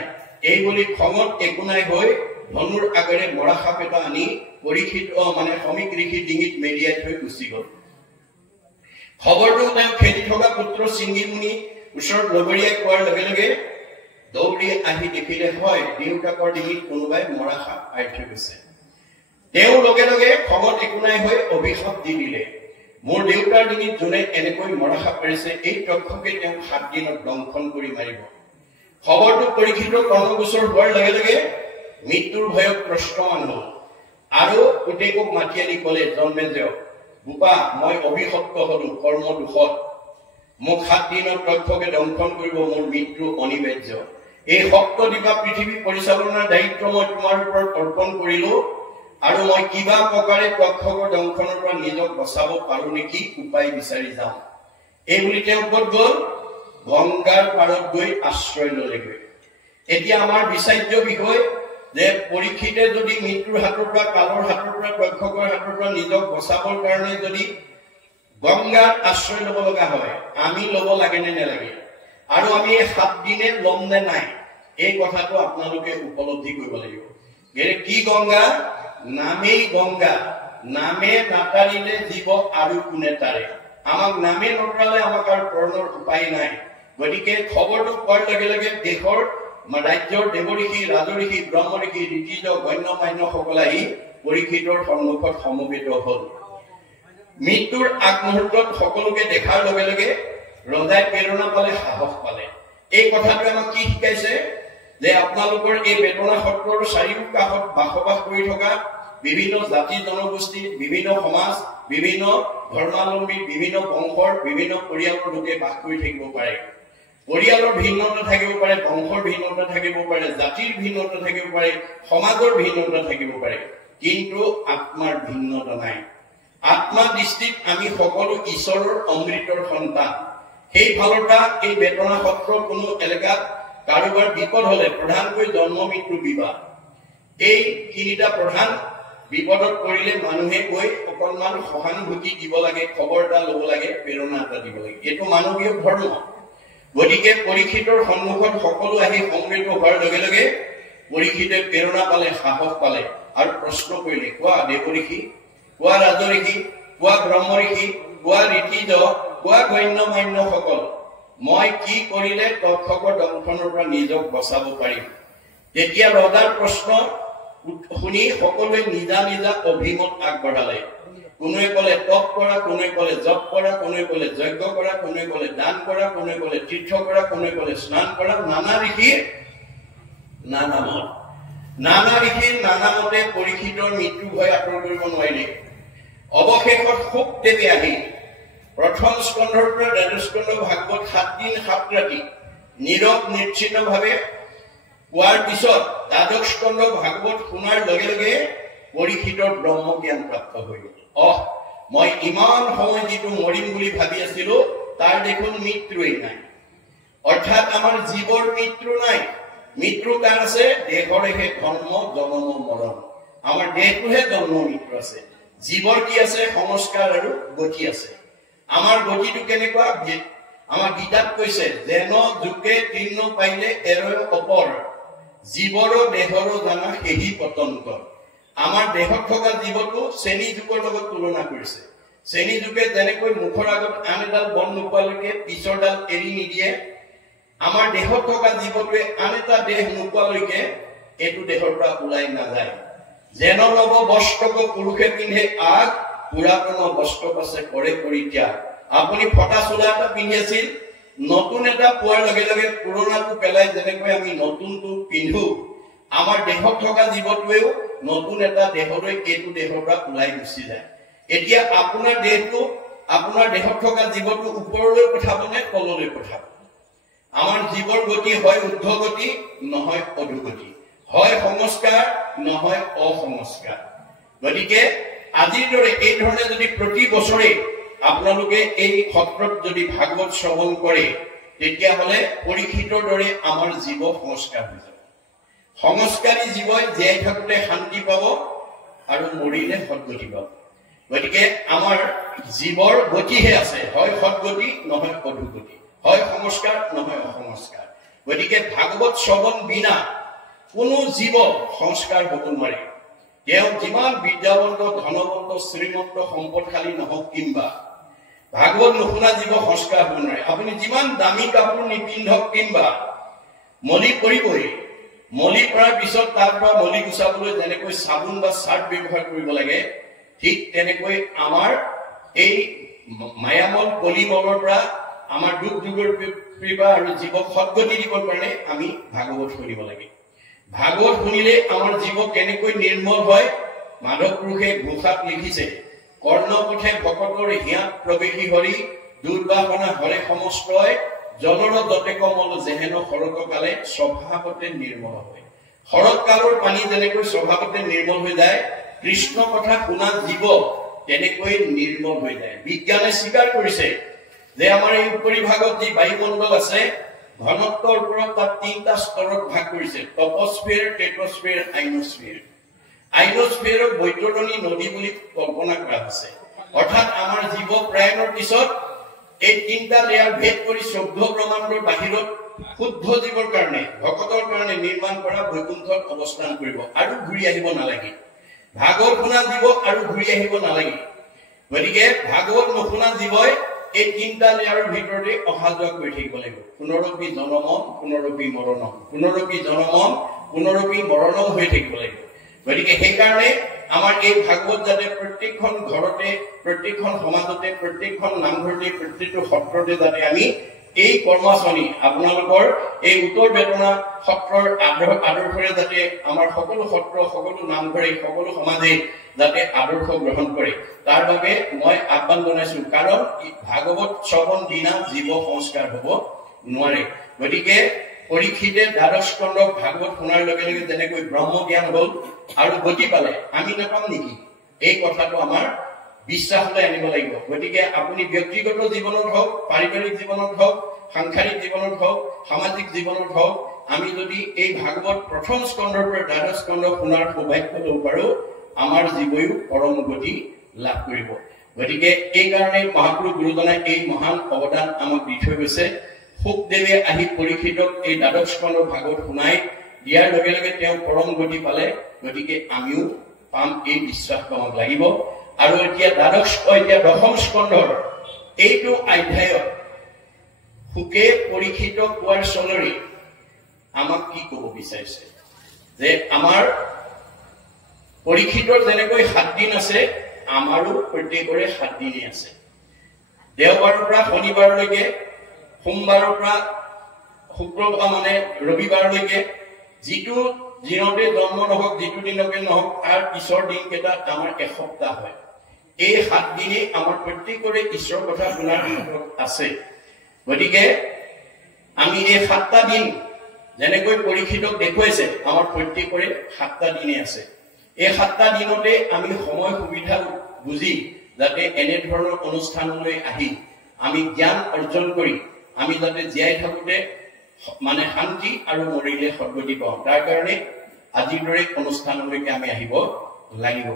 এই বুলি খঙত একো নাই হৈ ধনুৰ আগেৰে মৰা সাপ এটা আনি পৰীক্ষিত মানে সমীক ঋষিৰ ডিঙিত মেৰিয়াই থৈ গুচি গল। খবৰটো তেওঁ খেলি থকা পুত্ৰ চিংগিমুনি ওচৰত লগৰীয়াই কোৱাৰ লগে লগে দৌৰি আহি দেখিলে হয় দেউতাকৰ ডিঙিত কোনোবাই মৰা সাপ আঁৰি থৈ গৈছে। তেওঁ লগে লগে খঙত একো নাই হৈ অভিশাপ দি দিলে, মোৰ দেউতাৰ ডিঙিত যোনে এনেকৈ মৰা সাপ পাৰিছে, এই তক্ষকে তেওঁক 7 দিনত দংশন কৰি মাৰিব। খবৰটো পৰীক্ষিতৰ কৰ্ণগোচৰ হোৱাৰ লগে লগে মৃত্যুৰ ভয়ত প্ৰস্ত্ৰমান হল আৰু পুতেকক মাতি আনি কলে, জন্মেজয় বোপা, মই অভিশপ্ত হলো কৰ্ম দোষত, মোক 7 দিনত তক্ষকে দংশন কৰিব, মোৰ মৃত্যু অনিবাৰ্য। এই সপ্ত দিবা পৃথিৱী পৰিচালনাৰ দায়িত্ব মই তোমাৰ ওপৰত অৰ্পণ কৰিলো, আৰু মই কিবা প্ৰকাৰে তক্ষকৰ দংশনৰ পৰা নিজক বচাব পাৰো নেকি উপায় বিচাৰি যাওঁ। এই বুলি তেওঁ ক'ত গল? গংগাৰ পাৰত গৈ আশ্ৰয় ললেগৈ। এতিয়া আমাৰ বিচাৰ্য বিষয় যে পৰীক্ষিতে যদি মৃত্যুৰ হাতৰ পৰা, কালৰ হাতৰ পৰা, তক্ষকৰ হাতৰ পৰা নিজক বচাবৰ কাৰণে যদি গংগাত আশ্ৰয় লব লগা হয়, আমি লব লাগে নে নালাগে, আৰু আমি 7 দিনে লম নে নাই, এই কথাটো আপোনালোকে উপলব্ধি কৰিব লাগিব। কি গংগা? নামেই গংগা, নামে নাতাৰিলে জীৱ আৰু কোনে তাৰে। আমাক নামে নতৰালে আমাক আৰু প্ৰণৰ উপায় নাই। গতিকে খবৰটো পোৱাৰ লগে লগে দেশৰ ৰাজ্যৰ দেৱঋষি, ৰাজঋষি, ব্ৰহ্মঋষি, ঋষিজ, গণ্য মান্য সকল আহি পৰীক্ষিতৰ সন্মুখত সমবেত হল। মৃত্যুৰ আগমুহূৰ্তত সকলোকে দেখাৰ লগে লগে ৰজাই প্ৰেৰণা পালে, সাহস পালে। এই কথাটো আমাক কি শিকাইছে? যে আপোনালোকৰ এই বেদনা সত্ৰৰ চাৰিও কাষত বসবাস কৰি থকা বিভিন্ন জাতি জনগোষ্ঠী, বিভিন্ন সমাজ, বিভিন্ন ধৰ্মাৱলম্বী, বিভিন্ন বংশৰ, বিভিন্ন পৰিয়ালৰ লোকে বাস কৰি থাকিব পাৰে। পৰিয়ালৰ ভিন্নতা থাকিব পাৰে, বংশৰ ভিন্নতা থাকিব পাৰে, জাতিৰ ভিন্নতা থাকিব পাৰে, সমাজৰ ভিন্নতা থাকিব পাৰে, কিন্তু আত্মাৰ ভিন্নতা নাই। আত্মা দৃষ্টিত আমি সকলো ঈশ্বৰৰ অমৃতৰ সন্তান। সেই ফালৰ পৰা এই বেদনা সত্ৰৰ কোনো এলেকাত কাৰোবাৰ বিপদ হলে প্ৰধানকৈ জন্ম মৃত্যু বিবাহ এই তিনিটা প্ৰধান বিপদত পৰিলে মানুহে গৈ অকণমান সহানুভূতি দিব লাগে, খবৰ এটা ল'ব লাগে, প্ৰেৰণা এটা দিব লাগে। এইটো মানৱীয় ধৰ্ম। গতিকে পৰীক্ষিতৰ সন্মুখত সকলো আহি সমবেত হোৱাৰ লগে লগে পৰীক্ষিতে প্ৰেৰণা পালে, সাহস পালে আৰু প্ৰশ্ন কৰিলে, কোৱা দেৱঋষি, কোৱা ৰাজঋষি, কোৱা ব্ৰহ্মঋষি, কোৱা ঋষিজ, কোৱা গণ্যমান্যসকল, মই কি কৰিলে তক্ষকৰ দংশনৰ পৰা নিজক বচাব পাৰিম? তেতিয়া ৰজাৰ প্ৰশ্ন শুনি সকলোৱে নিজা নিজা অভিমত আগবঢ়ালে। কোনোৱে কলে তপ কৰা, কোনোৱে কলে জপ কৰা, কোনোৱে কলে যজ্ঞ কৰা, কোনোৱে কলে দান কৰা, কোনোৱে কলে তীৰ্থ কৰা, কোনোৱে কলে স্নান কৰা। নানা ঋষিৰ নানা মত, নানা ঋষিৰ নানা মতে পৰীক্ষিতৰ মৃত্যু ভয় আঁতৰ কৰিব নোৱাৰিলে। অৱশেষত শুকদেৱে আহি প্ৰথম স্কন্ধৰ পৰা দ্বাদশ স্কন্ধ ভাগৱত 7 দিন 7 ৰাতি নীৰৱ নিশ্চিতভাৱে কোৱাৰ পিছত দ্বাদশ স্কন্ধ ভাগৱত শুনাৰ লগে লগে পৰীক্ষিতৰ ব্ৰহ্ম জ্ঞান প্ৰাপ্ত হৈ গল। মই ইমান সময় যিটো মৰিম বুলি ভাবি আছিলো তাৰ দেখোন মৃত্যুৱেই নাই। অৰ্থাৎ আমাৰ জীৱৰ মৃত্যু নাই। মৃত্যু কাৰ আছে? দেহৰেহে জন্ম জনম মৰণ। আমাৰ দেহটোহে জন্ম মৃত্যু আছে। জীৱৰ কি আছে? সংস্কাৰ আৰু গতি আছে। আমাৰ গতিটো কেনেকুৱা? আমাৰ গীতাত কৈছে, যেন যুগে তৃণ পাইলে এৰয় অপৰ, জীৱৰ দেহৰ জানা সেহি পতন্তৰ। আমাৰ দেহত থকা জীৱটো শ্ৰেণী যুগৰ লগত তুলনা কৰিছে। শ্ৰেণী যুগে যেনেকৈ মুখৰ আগত আন এডাল বন নোপোৱালৈকে পিছৰডাল এৰি নিদিয়ে, আমাৰ দেহত থকা জীৱটোৱে আন এটা দেহ নোপোৱালৈকে এইটো দেহৰ পৰা ওলাই নাযায়। যেন নৱ বস্ত্ৰক পুৰুষে পিন্ধে আগ, পুৰাতন বস্ত্ৰ পাছে কৰে পৰিত্যাগ। আপুনি ফটা চোলা এটা পিন্ধি আছিল, নতুন এটা পোৱাৰ লগে লগে পুৰণাটো পেলাই যেনেকৈ আমি নতুনটো পিন্ধো, আমাৰ দেহত থকা জীৱটোৱেও নতুন এটা দেহলৈ এইটো দেহৰ পৰা ওলাই গুচি যায়। এতিয়া আপোনাৰ দেহটো, আপোনাৰ দেহত থকা জীৱটো ওপৰলৈ পঠাব নে তললৈ পঠাব? আমাৰ জীৱৰ গতি হয় ঊৰ্ধ্বগতি, নহয় অধোগতি, হয় সংস্কাৰ, নহয় অসংস্কাৰ। গতিকে আজিৰ দৰে এই ধৰণে যদি প্ৰতি বছৰে আপোনালোকে এই সত্ৰত যদি ভাগৱত শ্ৰৱণ কৰে, তেতিয়াহ'লে পৰীক্ষিতৰ দৰে আমাৰ জীৱ সংস্কাৰ হৈ যাব। সংস্কাৰী জীৱই জীয়াই থাকোঁতে শান্তি পাব আৰু মৰিলে সদগতি পাব। গতিকে আমাৰ জীৱৰ গতিহে আছে, হয় সদগতি, নহয় অধোগতি, হয় সংস্কাৰ, নহয় অসংস্কাৰ। গতিকে ভাগৱত শ্ৰৱণ বিনা কোনো জীৱ সংস্কাৰ হ'ব নোৱাৰে। তেওঁ যিমান বিদ্যাৱন্ত, ধনৱন্ত, শ্ৰীমন্ত, সম্পদশালী নহওক কিম্বা, ভাগৱত নুশুনা জীৱ সংস্কাৰ হ'ব নোৱাৰে। আপুনি যিমান দামী কাপোৰ নিপিন্ধক কিম্বা, মলি পৰিবই। মলি পৰাৰ পিছত তাৰ পৰা মলি গুচাবলৈ যেনেকৈ চাবোন বা চাৰ্ট ব্যৱহাৰ কৰিব লাগে, ঠিক তেনেকৈ আমাৰ এই মায়ামল কলিমলৰ পৰা আমাৰ দুখ যুগৰ কৃপা আৰু জীৱক সদগতি দিবৰ কাৰণে আমি ভাগৱত শুনিব লাগে। ভাগৱত শুনিলে আমাৰ জীৱ কেনেকৈ নিৰ্মল হয়, মাধৱ পুৰুষে ঘোষাত লিখিছে, কৰ্ণপথে ভকতৰ হিয়াত প্ৰৱেশী হৰি, দুৰ্বাসনা হৰে সমষ্টয়, জলৰ দতে কমল যেহেন শৰৎকালে স্বভাৱতে নিৰ্মল হয়। শৰৎকালৰ পানী যেনেকৈ স্বভাৱতে নিৰ্মল হৈ যায়, কৃষ্ণ কথা শুনা জীৱ তেনেকৈ নিৰ্মল হৈ যায়। বিজ্ঞানে স্বীকাৰ কৰিছে যে আমাৰ এই উপৰিভাগত যি বায়ুমণ্ডল আছে, ঘনত্বৰ ওপৰত তাত 3টা স্তৰত ভাগ কৰিছে, টপস্ফিয়াৰ, টেট্ৰস্ফিয়াৰ, আইনোস্ফিয়াৰ। আইনোস্ফিয়াৰক বৈতৰণী নদী বুলি কল্পনা কৰা হৈছে। অৰ্থাৎ আমাৰ জীৱ প্ৰায়নৰ পিছত এই 3টা লেয়াৰ ভেদ কৰি 14 ব্ৰহ্মাণ্ডৰ বাহিৰত শুদ্ধ জীৱৰ কাৰণে, ভকতৰ কাৰণে নিৰ্মাণ কৰা বৈকুণ্ঠত অৱস্থান কৰিব আৰু ঘূৰি আহিব নালাগে। ভাগৱত শুনা জীৱ আৰু ঘূৰি আহিব নালাগে। গতিকে ভাগৱত নুশুনা জীৱই এই 3টা লেয়াৰৰ ভিতৰতে অহা যোৱা কৰি থাকিব লাগিব। পুনৰপি জনমম, পুনৰপি মৰণম, পুনৰপি জনমম, পুনৰপি মৰণম হৈ থাকিব লাগিব। গতিকে সেইকাৰণে আমাৰ এই ভাগৱত যাতে প্ৰত্যেকখন ঘৰতে, প্ৰত্যেকখন সমাজতে, প্ৰত্যেকখন নামঘৰতে, প্ৰত্যেকটো সত্ৰতে যাতে আমি এই কৰ্মাচনী আপোনালোকৰ এই উত্তৰ বেদনা সত্ৰৰ আদৰ্শৰে যাতে আমাৰ সকলো সত্ৰ, সকলো নামঘৰে, সকলো সমাজে যাতে আদৰ্শ গ্ৰহণ কৰে, তাৰ বাবে মই আহ্বান জনাইছো। কাৰণ ভাগৱত শ্ৰৱণ বিনা জীৱ সংস্কাৰ হ'ব নোৱাৰে। গতিকে পৰীক্ষিতে দ্বাদশ স্কন্ধ ভাগৱত শুনাৰ লগে লগে যেনেকৈ ব্ৰহ্ম জ্ঞান হ'ল আৰু গতি পালে, আমি নাপাম নেকি? এই কথাটো আমাৰ বিশ্বাস লৈ আনিব লাগিব গতিকে আপুনি ব্যক্তিগত জীৱনত হওক পাৰিবাৰিক জীৱনত হওক সাংসাৰিক জীৱনত হওক সামাজিক জীৱনত হওক আমি যদি এই ভাগৱত প্ৰথম স্কন্ধৰ পৰা দ্বাদশ স্কন্ধ শুনাৰ সৌভাগ্য ল'ব পাৰো আমাৰ জীৱয়ো পৰম গতি লাভ কৰিব গতিকে এই কাৰণে মহাপুৰুষ গুৰুজনাই এই মহান অৱদান আমাক দি থৈ গৈছে শুকদেৱে আহি পৰীক্ষিতক এই দ্বাদশ স্কন্ধৰ ভাগৱত শুনাই দিয়াৰ লগে লগে তেওঁ পৰম গতি পালে গতিকে আমিও পাম এই বিশ্বাস আমাক লাগিব আৰু এতিয়া দশম স্কন্ধৰ এইটো অধ্যায়ত শুকে পৰীক্ষিত কোৱাৰ চলৰি আমাক কি ক'ব বিচাৰিছে যে আমাৰ পৰীক্ষিতৰ যেনেকৈ 7 দিন আছে আমাৰো প্ৰত্যেকৰে 7 দিনেই আছে দেওবাৰৰ পৰা শনিবাৰলৈকে সোমবাৰৰ পৰা শুক্ৰবাৰ মানে ৰবিবাৰলৈকে যিটো দিনতে জন্ম নহওক যিটো দিনকে নহওক তাৰ পিছৰ দিনকেইটা আমাৰ এসপ্তাহ হয় এই 7 দিনেই আমাৰ প্ৰত্যেকৰে ঈশ্বৰ কথা শুনাৰ আছে গতিকে আমি এই 7টা দিন যেনেকৈ পৰীক্ষিতক দেখুৱাইছে আমাৰ প্ৰত্যেকৰে 7টা দিনে আছে এই 7টা দিনতে আমি সময় সুবিধা বুজি যাতে এনে ধৰণৰ অনুষ্ঠানলৈ আহি আমি জ্ঞান অৰ্জন কৰি আমি যাতে জীয়াই থাকোঁতে মানে শান্তি আৰু মৰিলে সদ্গতি পাওঁ তাৰ কাৰণে আজিৰ দৰে অনুষ্ঠানলৈকে আমি আহিব লাগিব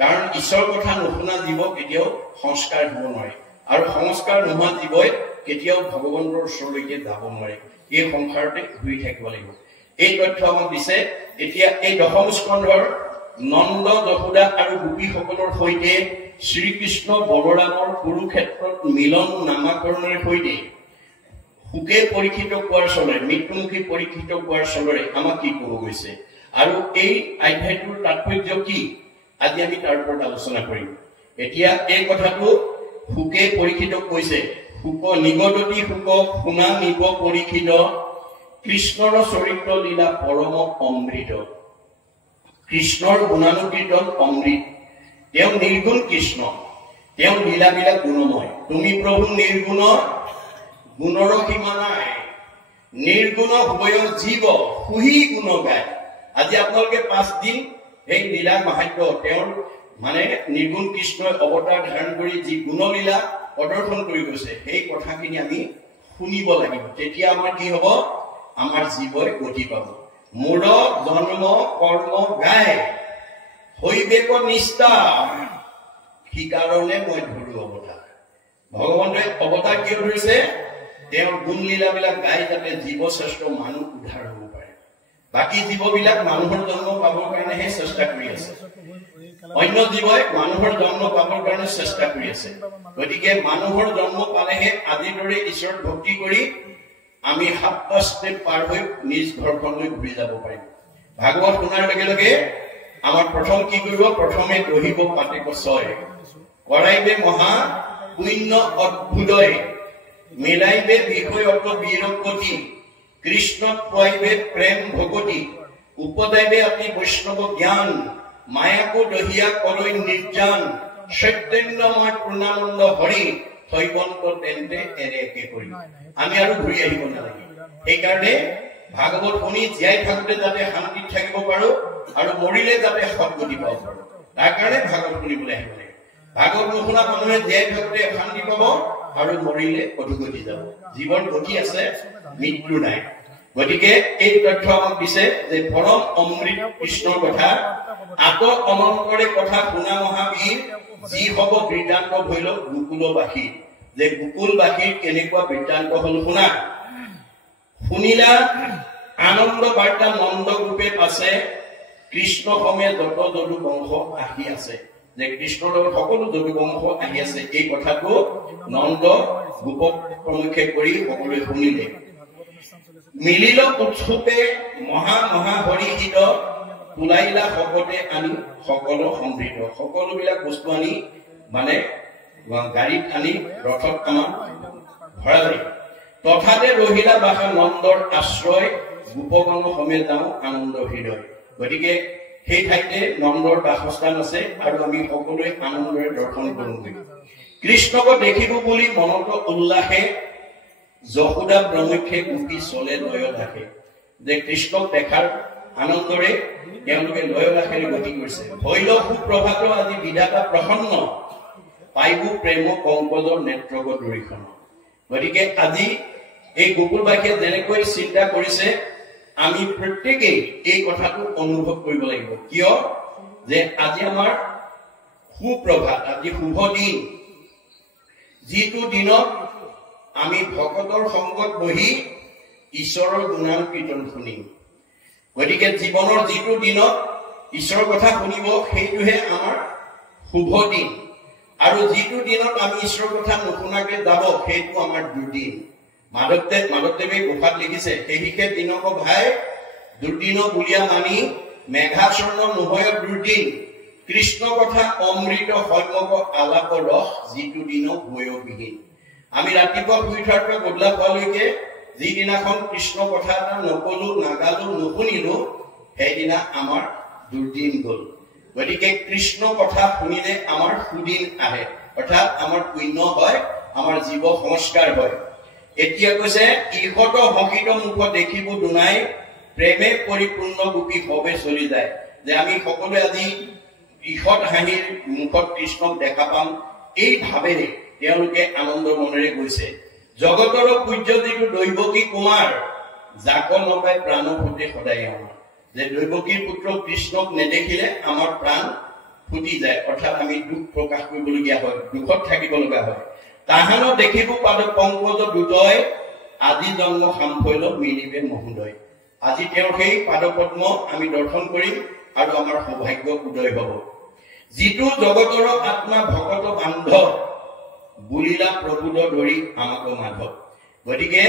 কাৰণ ঈশ্বৰ কথা নুশুনা জীৱ কেতিয়াও সংস্কাৰ হ'ব নোৱাৰে আৰু সংস্কাৰ নোহোৱা জীৱই কেতিয়াও ভগৱন্তৰ ওচৰলৈকে যাব নোৱাৰে এই সংসাৰতে ঘূৰি থাকিব লাগিব এই তথ্য আমাক দিছে এতিয়া এই দশম স্কন্ধৰ নন্দ যশোদা আৰু গোপীসকলৰ সৈতে শ্ৰীকৃষ্ণ বলৰামৰ কুৰুক্ষেত্ৰত মিলন নামাকৰণৰ সৈতে শুকে পৰীক্ষিত কোৱাৰ চলৰে মৃত্যুমুখী পৰীক্ষিত কোৱাৰ চলৰে আমাক কি ক'ব গৈছে আৰু এই অধ্যায়টোৰ তাৎপৰ্য কি আজি আমি তাৰ ওপৰত আলোচনা কৰিম এতিয়া এই কথাটো শুকে পৰীক্ষিত কৈছে শুক নিগদতি শুক শুনা নিব পৰীক্ষিত কৃষ্ণৰ চৰিত্ৰ লীলা পৰম অমৃত কৃষ্ণৰ গুণানুকীৰ্তন অমৃত তেওঁ নিৰ্গুণ কৃষ্ণ তেওঁ লীলাবিলাক গুণময় তুমি প্ৰভু নিৰ্গুণ গুণৰ সীমা নাই নিৰ্গুণ হবয় জীৱ সুহি গুণ গায় আজি আপোনালোকে 5 দিন এই লীলা মাহাত্য তেওঁৰ মানে নিৰ্গুণ কৃষ্ণই অৱতাৰ ধাৰণ কৰি যি গুণলীলা প্ৰদৰ্শন কৰি গৈছে সেই কথাখিনি আমি শুনিব লাগিব তেতিয়া আমাৰ কি হ'ব আমাৰ জীৱই গতি পাব মূল জন্ম কৰ্ম গায় হৈবেক নিষ্ঠা সেইকাৰণে মই ধৰো অৱতাৰ ভগৱন্তই অৱতাৰ কিয় ধৰিছে তেওঁৰ গুণলীলাবিলাক গাই যাতে জীৱশ্ৰেষ্ঠ মানুহ উদ্ধাৰ হ'ব পাৰে বাকী জীৱবিলাক মানুহৰ জন্ম পাবৰ কাৰণেহে চেষ্টা কৰি আছে অন্য জীৱই মানুহৰ জন্ম পাবৰ কাৰণে চেষ্টা কৰি আছে গতিকে মানুহৰ জন্ম পালেহে আজিৰ দৰে ঈশ্বৰ ভক্তি কৰি আমি 7টা ষ্টেপ পাৰ হৈ নিজ ঘৰখনলৈ ঘূৰি যাব পাৰিম ভাগৱত শুনাৰ লগে লগে আমাৰ প্ৰথম কি কৰিব প্ৰথমে দহিব পাতেক ছয় কৰাইবে মহা পুণ্য অদ্ভুতয় মিলাইবে বিষয়ত বীৰগতি কৃষ্ণ প্ৰাইবে প্ৰেম ভগতি উপদাইবে অতি বৈষ্ণৱ জ্ঞান মায়াকো দহিয়া কৰৈ নিৰ্জান সত্যেন্দ্ৰময় পূৰ্ণানন্দ হৰি থৈবন্ত তেন্তে এৰেকে কৰি আমি আৰু ঘূৰি আহিব নালাগে সেইকাৰণে ভাগৱত শুনি জীয়াই থাকোঁতে যাতে শান্তিত থাকিব পাৰো আৰু মৰিলে যাতে সদ্গতি পাব পাৰো তাৰ কাৰণে ভাগৱত শুনিবলৈ আহিব লাগে ভাগৱত নুশুনা মানুহে জীয়াই থাকোঁতে শান্তি পাব আৰু মৰিলে অধোগতি যাব জীৱন গতি আছে মৃত্যু নাই গতিকে এই তথ্য আমাক দিছে যে পৰম অমৃত কৃষ্ণৰ কথা আত অনন্তৰে কথা শুনা মহাবীৰ যি হব বৃত্তান্ত ভৈল গোকুলবাসী যে গোকুলবাসীৰ কেনেকুৱা বৃত্তান্ত হল শুনা শুনিলা আনন্দ বাৰ্তা নন্দ ৰূপে পাছে কৃষ্ণ সমে যত যদু বংশ আহি আছে যে কৃষ্ণৰ লগত সকলো যদু বংশ আহি আছে এই কথাটো নন্দ গোপক প্ৰমুখে কৰি সকলোৱে শুনিলে মিলিল উৎসুপে মহা মহা হৰিহিত তুলাইলা শকতে আনি সকলো সমৃদ্ধ সকলোবিলাক বস্তু আনি মানে গাড়ীত আনি ৰথত আমাৰ ভৰালে তথাতে ৰহিলা বাসা নন্দৰ আশ্ৰয় গোপগণ সমে যাওঁ আনন্দ হৃদয় গতিকে সেই ঠাইতে নন্দৰ বাসস্থান আছে আৰু আমি সকলোৱে আনন্দৰে দৰ্শন কৰোঁগৈ কৃষ্ণক দেখিব বুলি মনত উল্লাসে যশোদা ব্ৰহ্মক্ষে গোপী চলে লয়লাসে যে কৃষ্ণক দেখাৰ আনন্দৰে তেওঁলোকে লয়লাসেৰে গতি কৰিছে ভৈল সুপ্ৰভাত আজি বিধাতা প্ৰসন্ন পাইবু প্ৰেম পংকজৰ নেত্ৰক দৰিখন। গতিকে আজি এই গোকুলবাসীয়ে যেনেকৈ চিন্তা কৰিছে আমি প্ৰত্যেকেই এই কথাটো অনুভৱ কৰিব লাগিব। কিয় যে আজি আমাৰ সুপ্ৰভাত, আজি শুভ দিন, যিটো দিনত আমি ভকতৰ সংগত বহি ঈশ্বৰৰ গুণান কীৰ্তন শুনিম। গতিকে জীৱনৰ যিটো দিনত ঈশ্বৰৰ কথা শুনিব সেইটোহে আমাৰ শুভ দিন, আৰু যিটো দিনত আমি ঈশ্বৰৰ কথা নুশুনাকে যাব সেইটো আমাৰ দুদিন। মাধৱদেৱে গোসাত লিখিছে, সেইহিকে দিনক ভাই দুদিন বুলিয়া মানি মেঘাচৰণ নহয় দুদিন, কৃষ্ণ কথা অমৃত সম্যক আলাপ ৰস যিটো দিন বয়বিহীন। আমি ৰাতিপুৱা শুই উঠাৰ পৰা গধূলা হোৱালৈকে যিদিনাখন কৃষ্ণ কথা এটা নকলো, নাগালো, নুশুনিলো, সেইদিনা আমাৰ দুদিন গল। গতিকে কৃষ্ণ কথা শুনিলে আমাৰ সুদিন আহে, অৰ্থাৎ আমাৰ পুণ্য হয়, আমাৰ জীৱ সংস্কাৰ হয়। এতিয়া কৈছে ইহঁত হকিত মুখ দেখিব দুনাই, প্ৰেমে পৰিপূৰ্ণ গোপী ভৱে চলি যায়। যে আমি সকলোৱে আজি ইহঁত হাঁহিৰ মুখত কৃষ্ণক দেখা পাম, এই ভাৱেৰে তেওঁলোকে আনন্দ মনেৰে গৈছে। জগতৰ পূজ্য যিটো দৈৱকী কুমাৰ, যাক নপাই প্ৰাণ ফুটে সদায় আমাৰ। যে দৈৱকীৰ পুত্ৰ কৃষ্ণক নেদেখিলে আমাৰ প্ৰাণ ফুটি যায়, অৰ্থাৎ আমি দুখ প্ৰকাশ কৰিবলগীয়া হয়, দুখত থাকিব লগা হয়। তাহানো দেখিব পাদ পংকজ দুদয়, আজি জন্ম সাম্ফল্য মিলিবে মহোদয়। আজি তেওঁৰ সেই পাদপদ্ম আমি দৰ্শন কৰিম আৰু আমাৰ সৌভাগ্য উদয় হব। যিটো জগতৰ আত্মা ভকত বান্ধৱ, বুলিলা প্ৰভুদ ধৰি আমাক মাধৱ। গতিকে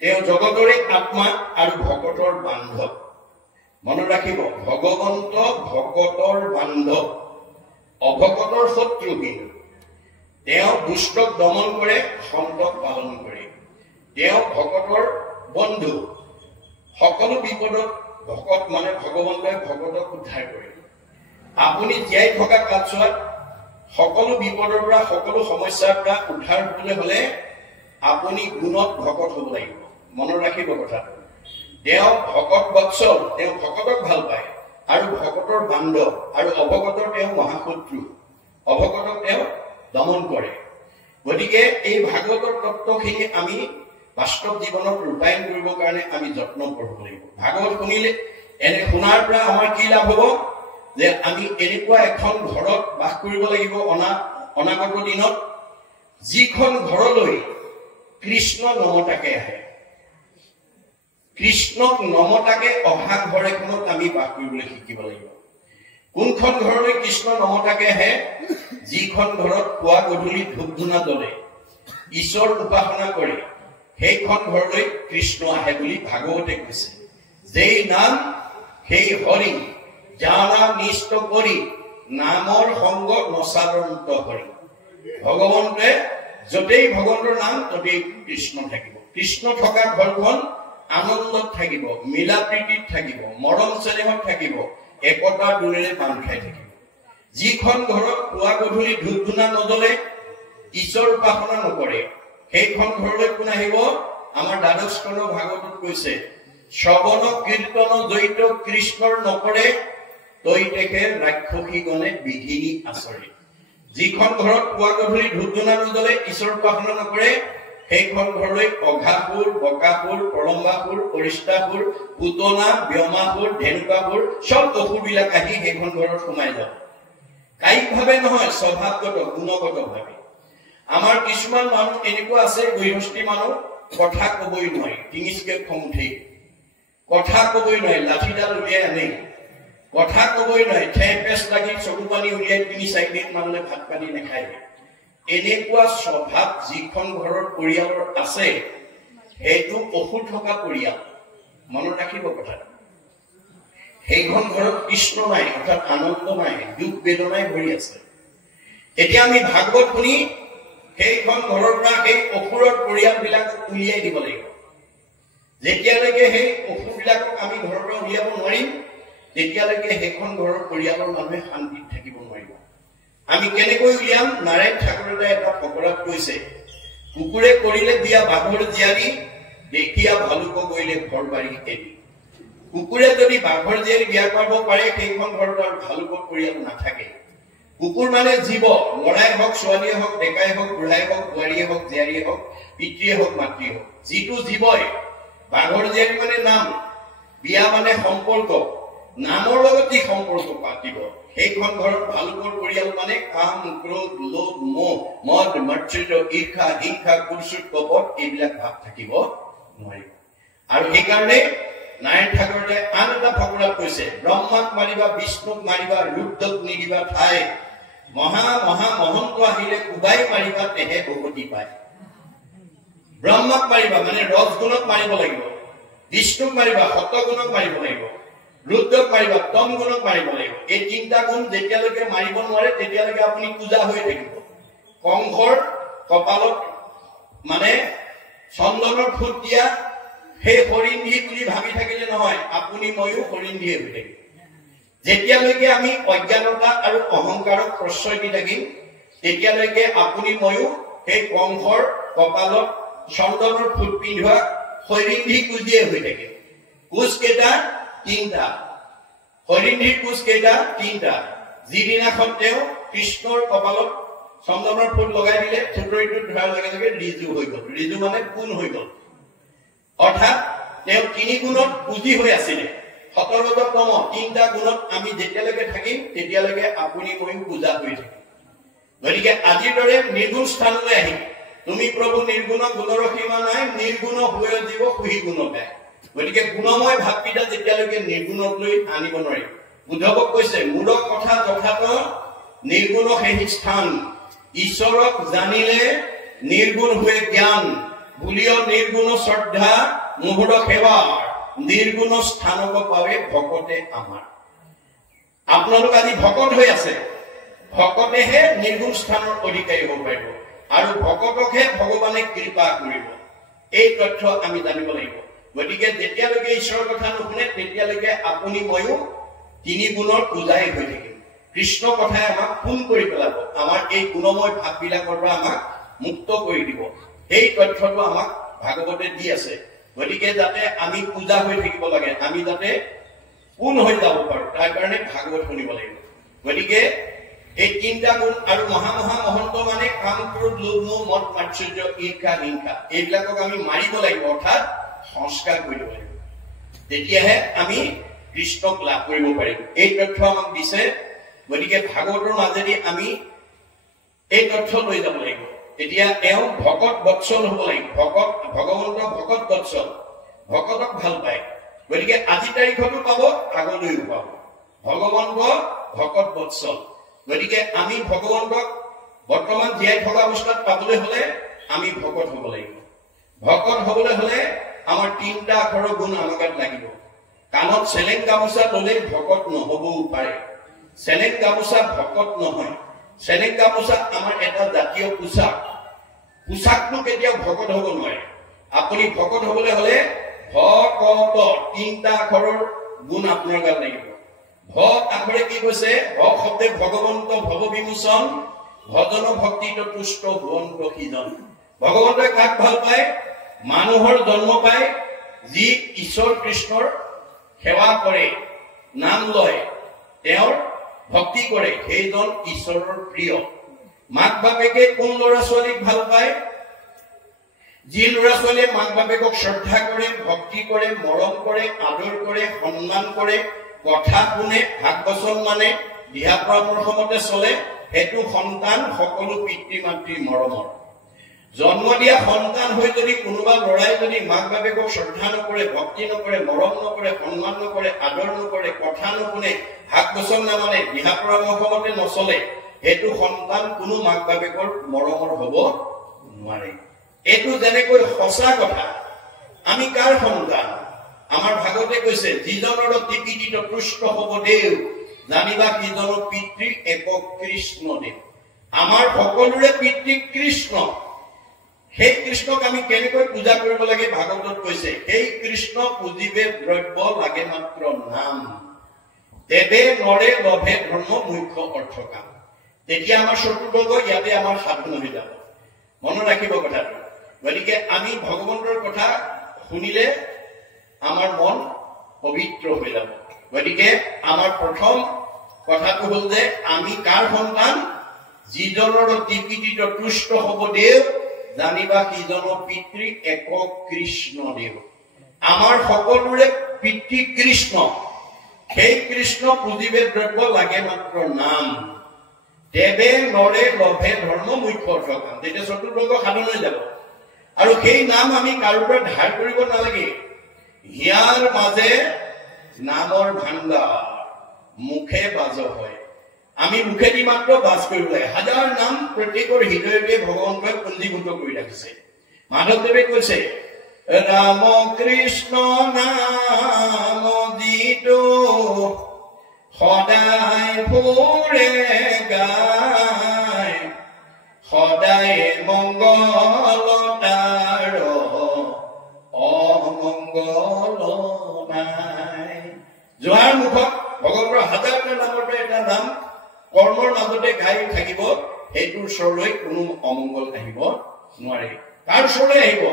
তেওঁ জগতৰে আত্মা আৰু ভকতৰ বান্ধৱ। মনত ৰাখিব, ভগৱন্ত ভকতৰ বান্ধৱ, অভকতৰ শত্ৰু। কিন্তু তেওঁ দুষ্টক দমন কৰে, সন্তক পালন কৰে। তেওঁ ভকতৰ বন্ধু, সকলো বিপদত ভকত মানে ভগৱন্তই ভকতক উদ্ধাৰ কৰে। আপুনি জীয়াই থকা কালছোৱাত সকলো বিপদৰ পৰা, সকলো সমস্যাৰ পৰা উদ্ধাৰ হবলৈ হলে আপুনি গুণত ভকত হব লাগিব। মনত ৰাখিব কথাটো। তেওঁ ভকত বৎসল, তেওঁ ভকতক ভাল পায় আৰু ভকতৰ বান্ধৱ, আৰু অভকতৰ তেওঁ মহাশত্ৰু, অভকতক তেওঁ দমন কৰে। গতিকে এই ভাগৱতৰ তত্ত্বখিনি আমি বাস্তৱ জীৱনত ৰূপায়ণ কৰিবৰ কাৰণে আমি যত্ন কৰিব লাগিব। ভাগৱত শুনিলে এনে শুনাৰ পৰা আমাৰ কি লাভ হব, যে আমি এনেকুৱা এখন ঘৰত বাস কৰিব লাগিব অনাগত দিনত, যিখন ঘৰলৈ কৃষ্ণ নমতাকে আহে। কৃষ্ণক নমতাকে অহা ঘৰ এখনত আমি বাস কৰিবলৈ শিকিব লাগিব। কোনখন ঘৰলৈ কৃষ্ণ নমতাকে আহে, যিখন ঘৰত পুৱা গধূলি ধূপ ধূনা জ্বলে, ঈশ্বৰ উপাসনা কৰে, সেইখন ঘৰলৈ কৃষ্ণ আহে বুলি ভাগৱতে কৈছে। যেই নাম সেই হৰি, জানা নিষ্ট কৰি, নামৰ সংগ নচাৰন্ত হৰি। ভগৱন্তে যতেই ভগৱন্তৰ নাম ততেই কৃষ্ণ থাকিব। কৃষ্ণ থকা ঘৰখন আনন্দত থাকিব, মিলা প্ৰীতিত থাকিব, মৰম চেনেহত থাকিব, একতাৰ দূৰেৰে বান্ধ খাই থাকিব। যিখন ঘৰত পুৱা গধূলি ধূপ ধূনা নজ্বলে, ঈশ্বৰ উপাসনা নকৰে, সেইখন ঘৰলৈ কোন আহিব? আমাৰ দ্বাদশ স্কন্ধ ভাগৱতত কৈছে, শ্ৰৱণ কীৰ্তন জড়িত কৃষ্ণৰ নকৰে, তৈ তেখে ৰাক্ষসীগণে বিঘিনি আচৰে। যিখন ঘৰত পুৱা গধূলি ধূপ ধূনা নজ্বলে, ঈশ্বৰ উপাসনা নকৰে, সেইখন ঘৰলৈ অঘাসুৰ, বকাসুৰ, প্ৰলম্বাসুৰ, অৰিষ্টাসুৰ, পুতনা, ব্যামাসুৰ, ধেনুকাসুৰ সব অসুৰবিলাক আহি সেইখন ঘৰত সোমাই যাব। কায়িকভাৱে নহয়, স্বভাৱগত গুণগত ভাৱে। আমাৰ কিছুমান মানুহ এনেকুৱা আছে, গৃহস্থী মানুহ, কথা কবই নোৱাৰি, টিঙিচকে খং উঠে, কথা কবই নোৱাৰি, লাঠিডাল উলিয়াই আনে, কথা কবই নোৱাৰি, ঠেহ পেচ লাগি চকু পানী উলিয়াই ৩-৪ দিন মানলে ভাত পানী নাখায়। এনেকুৱা স্বভাৱ যিখন ঘৰৰ পৰিয়ালৰ আছে, সেইটো অসুৰ থকা পৰিয়াল। মনত ৰাখিব কথাটো। সেইখন ঘৰত কৃষ্ণ নাই, অৰ্থাৎ আনন্দ নাই, দুখ বেদনাই ভৰি আছে। এতিয়া আমি ভাগৱত শুনি সেইখন ঘৰৰ পৰা সেই অসুৰৰ পৰিয়ালবিলাকক উলিয়াই দিব লাগিব। যেতিয়ালৈকে সেই অসুৰবিলাকক আমি ঘৰৰ পৰা উলিয়াব নোৱাৰিম, তেতিয়ালৈকে সেইখন ঘৰৰ পৰিয়ালৰ মানুহে শান্তিত থাকিব নোৱাৰিব। আমি কেনেকৈ উলিয়াম? নাৰায়ণ ঠাকুৰে এটা ফকৰাত কৈছে, কুকুৰে কৰিলে বিয়া বাঘৰ জীয়াৰী, দেখিয়া ভালুক গৈলে ঘৰ বাৰী এৰি। কুকুৰে যদি বাঘৰ জীয়াৰী বিয়া কৰাব পাৰে, সেইখন ঘৰত আৰু ভালুকৰ পৰিয়াল নাথাকে। কুকুৰ মানে জীৱ, লৰাই হওক ছোৱালীয়ে হওক ডেকাই হওক বুঢ়াই হওক বোৱাৰীয়ে হওক জীয়াৰীয়ে হওক পিতৃয়ে হওক মাতৃয়ে হওক, যিটো জীৱই বাঘৰ জীয়াৰী মানে নাম, বিয়া মানে সম্পৰ্ক, নামৰ লগত যি সম্পৰ্ক পাতিব সেইখন ঘৰত ভালুকৰ পৰিয়াল মানে কাম ক্ৰোধ লোভ মোহ মদ মাৎসৰ্য ঈৰ্ষা হিংসা কুৎসুত কপট এইবিলাক ভাৱ থাকিব নোৱাৰিব। আৰু সেইকাৰণে নাৰায়ণ ঠাকুৰে আন এটা ফকৰাত কৈছে, ব্ৰহ্মাক মাৰিবা বিষ্ণুক মাৰিবা ৰুদ্ৰক নিদিবা ঠাই, মহা মহা মহন্ত আহিলে কোবাই মাৰিবা তেহে ভগতি পায়। ব্ৰহ্মাক মাৰিবা মানে ৰজগুণক মাৰিব লাগিব, বিষ্ণুক মাৰিবা সতগুণক মাৰিব লাগিব, ৰুদ্ৰক মাৰিবা তম গুণক মাৰিব লাগিব। এই তিনিটা গুণ যেতিয়ালৈকে মাৰিব নোৱাৰে তেতিয়ালৈকে আপুনি পূজা হৈ থাকিব। কংসৰ কপালত মানে চন্দনৰ ফুট দিয়া সেই হৰিন্ধি বুলি ভাবি থাকিলে নহয়, আপুনি ময়ো হৰিন্ধিয়ে হৈ থাকিব। যেতিয়ালৈকে আমি অজ্ঞানতা আৰু অহংকাৰক প্ৰশ্ৰয় দি থাকিম তেতিয়ালৈকে আপুনি ময়ো সেই কংসৰ কপালত চন্দনৰ ফুট পিন্ধোৱা হৰিন্ধি কুজিয়ে হৈ থাকিম। কুচ কেইটা? তিনিটা। হৰিন্ধিৰ কুচ কেইটা? তিনিটা। যিদিনাখন তেওঁ কৃষ্ণৰ কপালত চন্দনৰ ফুট লগাই দিলে থুতৰিটো ধৰাৰ লগে লগে ৰিজু হৈ গল। ৰিজু মানে কোন হৈ গল, অৰ্থাৎ তেওঁ তিনি গুণত পুঁজি হৈ আছিলে। সতৰজতম তিনিটা গুণত আমি যেতিয়ালৈকে থাকিম তেতিয়ালৈকে আপুনি ময়ো পূজা কৰি থাকিম। গতিকে আজিৰ দৰে নিৰ্গুণ স্থানলৈ আহিম। তুমি প্ৰভু নিৰ্গুণ গুণৰ সীমা নাই, নিৰ্গুণ হৈ জীৱ সুহী গুণ গায়। গতিকে গুণময় ভাবকেইটা যেতিয়ালৈকে নিৰ্গুণক লৈ আনিব নোৱাৰিম। উদ্ধৱক কৈছে, মূৰ কথা যথাৰ্থ নিৰ্গুণ সেই স্থান, ঈশ্বৰক জানিলে নিৰ্গুণ হৈ জ্ঞান, বুলিও নিৰ্গুণ শ্ৰদ্ধা মুহুৰ সেৱা, নিৰ্গুণ স্থানক পাবে ভকতে আমাৰ। আপোনালোক আজি ভকত হৈ আছে, ভকতেহে নিৰ্গুণ স্থানৰ অধিকাৰী হ'ব পাৰিব আৰু ভকতকহে ভগৱানে কৃপা কৰিব। এই তথ্য আমি জানিব লাগিব। গতিকে যেতিয়ালৈকে ঈশ্বৰৰ কথা নুশুনে তেতিয়ালৈকে আপুনি ময়ো তিনি গুণৰ পূজাই হৈ থাকিম। কৃষ্ণ কথাই আমাক ফোন কৰি পেলাব, আমাৰ এই গুণময় ভাৱবিলাকৰ পৰা আমাক মুক্ত কৰি দিব। এই তথ্যটো আমাক ভাগৱতে দি আছে। গতিকে যাতে আমি পূজা হৈ থাকিব লাগে, আমি যাতে কোন হৈ যাব পাৰো তাৰ কাৰণে ভাগৱত শুনিব লাগিব। গতিকে এই তিনিটা গুণ আৰু মহা মহা মহন্ত মানে কাম ক্ৰোধ লোভ মোহ মদ মাৎসৰ্য ঈৰ্ষা হিংসা এইবিলাকক আমি মাৰিব লাগিব, অৰ্থাৎ সংস্কাৰ কৰিব লাগিব। তেতিয়াহে আমি কৃষ্ণক লাভ কৰিব পাৰিম। এই তথ্য আমাক দিছে। গতিকে ভাগৱতৰ মাজেদি আমি এই তথ্য লৈ যাব লাগিব। এতিয়া তেওঁ ভকত বৎসল হব লাগিব। ভগৱন্ত ভকত বৎসল, ভকতক ভাল পায়। গতিকে আজি তাৰিখতো পাব, আগলৈও পাব। ভগৱন্ত ভকত বৎসল। গতিকে আমি ভগৱন্তক বৰ্তমান জীয়াই থকা অৱস্থাত পাবলৈ হলে আমি ভকত হব লাগিব। ভকত হবলৈ হলে আমাৰ তিনিটা আখৰৰ গুণ আমাৰ গাত লাগিব। কাণত চেলেং গামোচা ললে ভকত নহবও পাৰে। চেলেং গামোচা ভকত নহয়। চেলেং গামোচা আমাৰ এটা জাতীয় পোচাক। পোচাকটো কেতিয়াও ভকত হব নোৱাৰে। আপুনি ভকত হবলৈ হলে ভকত তিনিটা আখৰৰ গুণ আপোনাৰ গাত লাগিব। ভ আখৰে কি কৈছে? ভ শব্দে ভগৱন্ত ভৱ বিমোচন, ভজন ভক্তিত তুষ্ট ভুৱন্ত সিজন। ভগৱন্তই কাক ভাল পায়? মানুহৰ জন্ম পায় যি ঈশ্বৰ কৃষ্ণৰ সেৱা কৰে, নাম লয়, তেওঁৰ ভক্তি কৰে, সেইজন ঈশ্বৰৰ প্ৰিয়। মাক বাপেকে কোন ল'ৰা ছোৱালীক ভাল পায়? যি ল'ৰা ছোৱালীয়ে মাক বাপেকক শ্ৰদ্ধা কৰে, ভক্তি কৰে, মৰম কৰে, আদৰ কৰে, সন্মান কৰে, কথা শুনে, ভাগ বচন মানে, দিহা পৰামৰ্শ মতে চলে, সেইটো সন্তান সকলো পিতৃ মাতৃৰ মৰমৰ। জন্ম দিয়া সন্তান হৈ যদি কোনোবা লৰাই যদি মাক বাপেকক শ্ৰদ্ধা নকৰে, ভক্তি নকৰে, মৰম নকৰে, সন্মান নকৰে, আদৰ নকৰে, কথা নুশুনে, ভাগ বচন নামানে, দিহা পৰামৰ্শ মতে নচলে, সেইটো সন্তান কোনো মাক বাপেকৰ মৰমৰ হব নোৱাৰে। এইটো যেনেকৈ সঁচা কথা। আমি কাৰ সন্তান? আমাৰ ভাগৱতে কৈছে, যিজনৰ টিপিটিত তুষ্ট হব দেও, জানিবা সিজনৰ পিতৃ এক কৃষ্ণ দেৱ। আমাৰ সকলোৰে পিতৃ কৃষ্ণ। সেই কৃষ্ণক আমি কেনেকৈ পূজা কৰিব লাগে ভাগৱতত কৈছে, সেই কৃষ্ণ পুজিবে দ্ৰব্য লাগে মাত্ৰ নাম, তেবে নৰে লভে ধৰ্ম মুখ্য অৰ্থ কাম। তেতিয়া আমাৰ চতুৰ্বৰ্গ ইয়াতে আমাৰ সাধন হৈ যাব। মনত ৰাখিব কথাটো। গতিকে আমি ভগৱন্তৰ কথা শুনিলে আমাৰ মন পবিত্ৰ হৈ যাব। গতিকে আমাৰ প্ৰথম কথাটো হল যে আমি কাৰ সন্তান যিজনৰ অতি পিতৃত তুষ্ট হব দেৱ জানিবা সিজন পিতৃ একক কৃষ্ণ দেৱ আমাৰ সকলোৰে পিতৃ কৃষ্ণ সেই কৃষ্ণ পুজিবে দ্ৰব্য লাগে মাত্ৰ নাম দেৱে নৰে লভে ধৰ্ম মুখ্য অৰ্থ কাম তেতিয়া চতুৰ্বৰ্গ সাধন হৈ যাব আৰু সেই নাম আমি কাৰো পৰা ধাৰ কৰিব নালাগে হিয়াৰ মাজে নামৰ ভাণ্ডাৰ মুখে বাজ হয় আমি মুখেদি মাত্ৰ বাজ কৰিব লাগে হাজাৰ নাম প্ৰত্যেকৰ হৃদয়তে ভগৱন্তই পঞ্জীভূত কৰি ৰাখিছে মাধৱদেৱে কৈছে ৰাম কৃষ্ণ নাম যিটো সদায় ফুৰে গায় সদায় মংগল তাৰ অমংগল নাই যোৱাৰ মুখত ভগৱন্তৰ হাজাৰটা নামৰ পৰা এটা নাম কৰ্মৰ মাজতে গাই থাকিব সেইটোৰ ওচৰলৈ কোনো অমংগল আহিব নোৱাৰে তাৰ ওচৰলৈ আহিব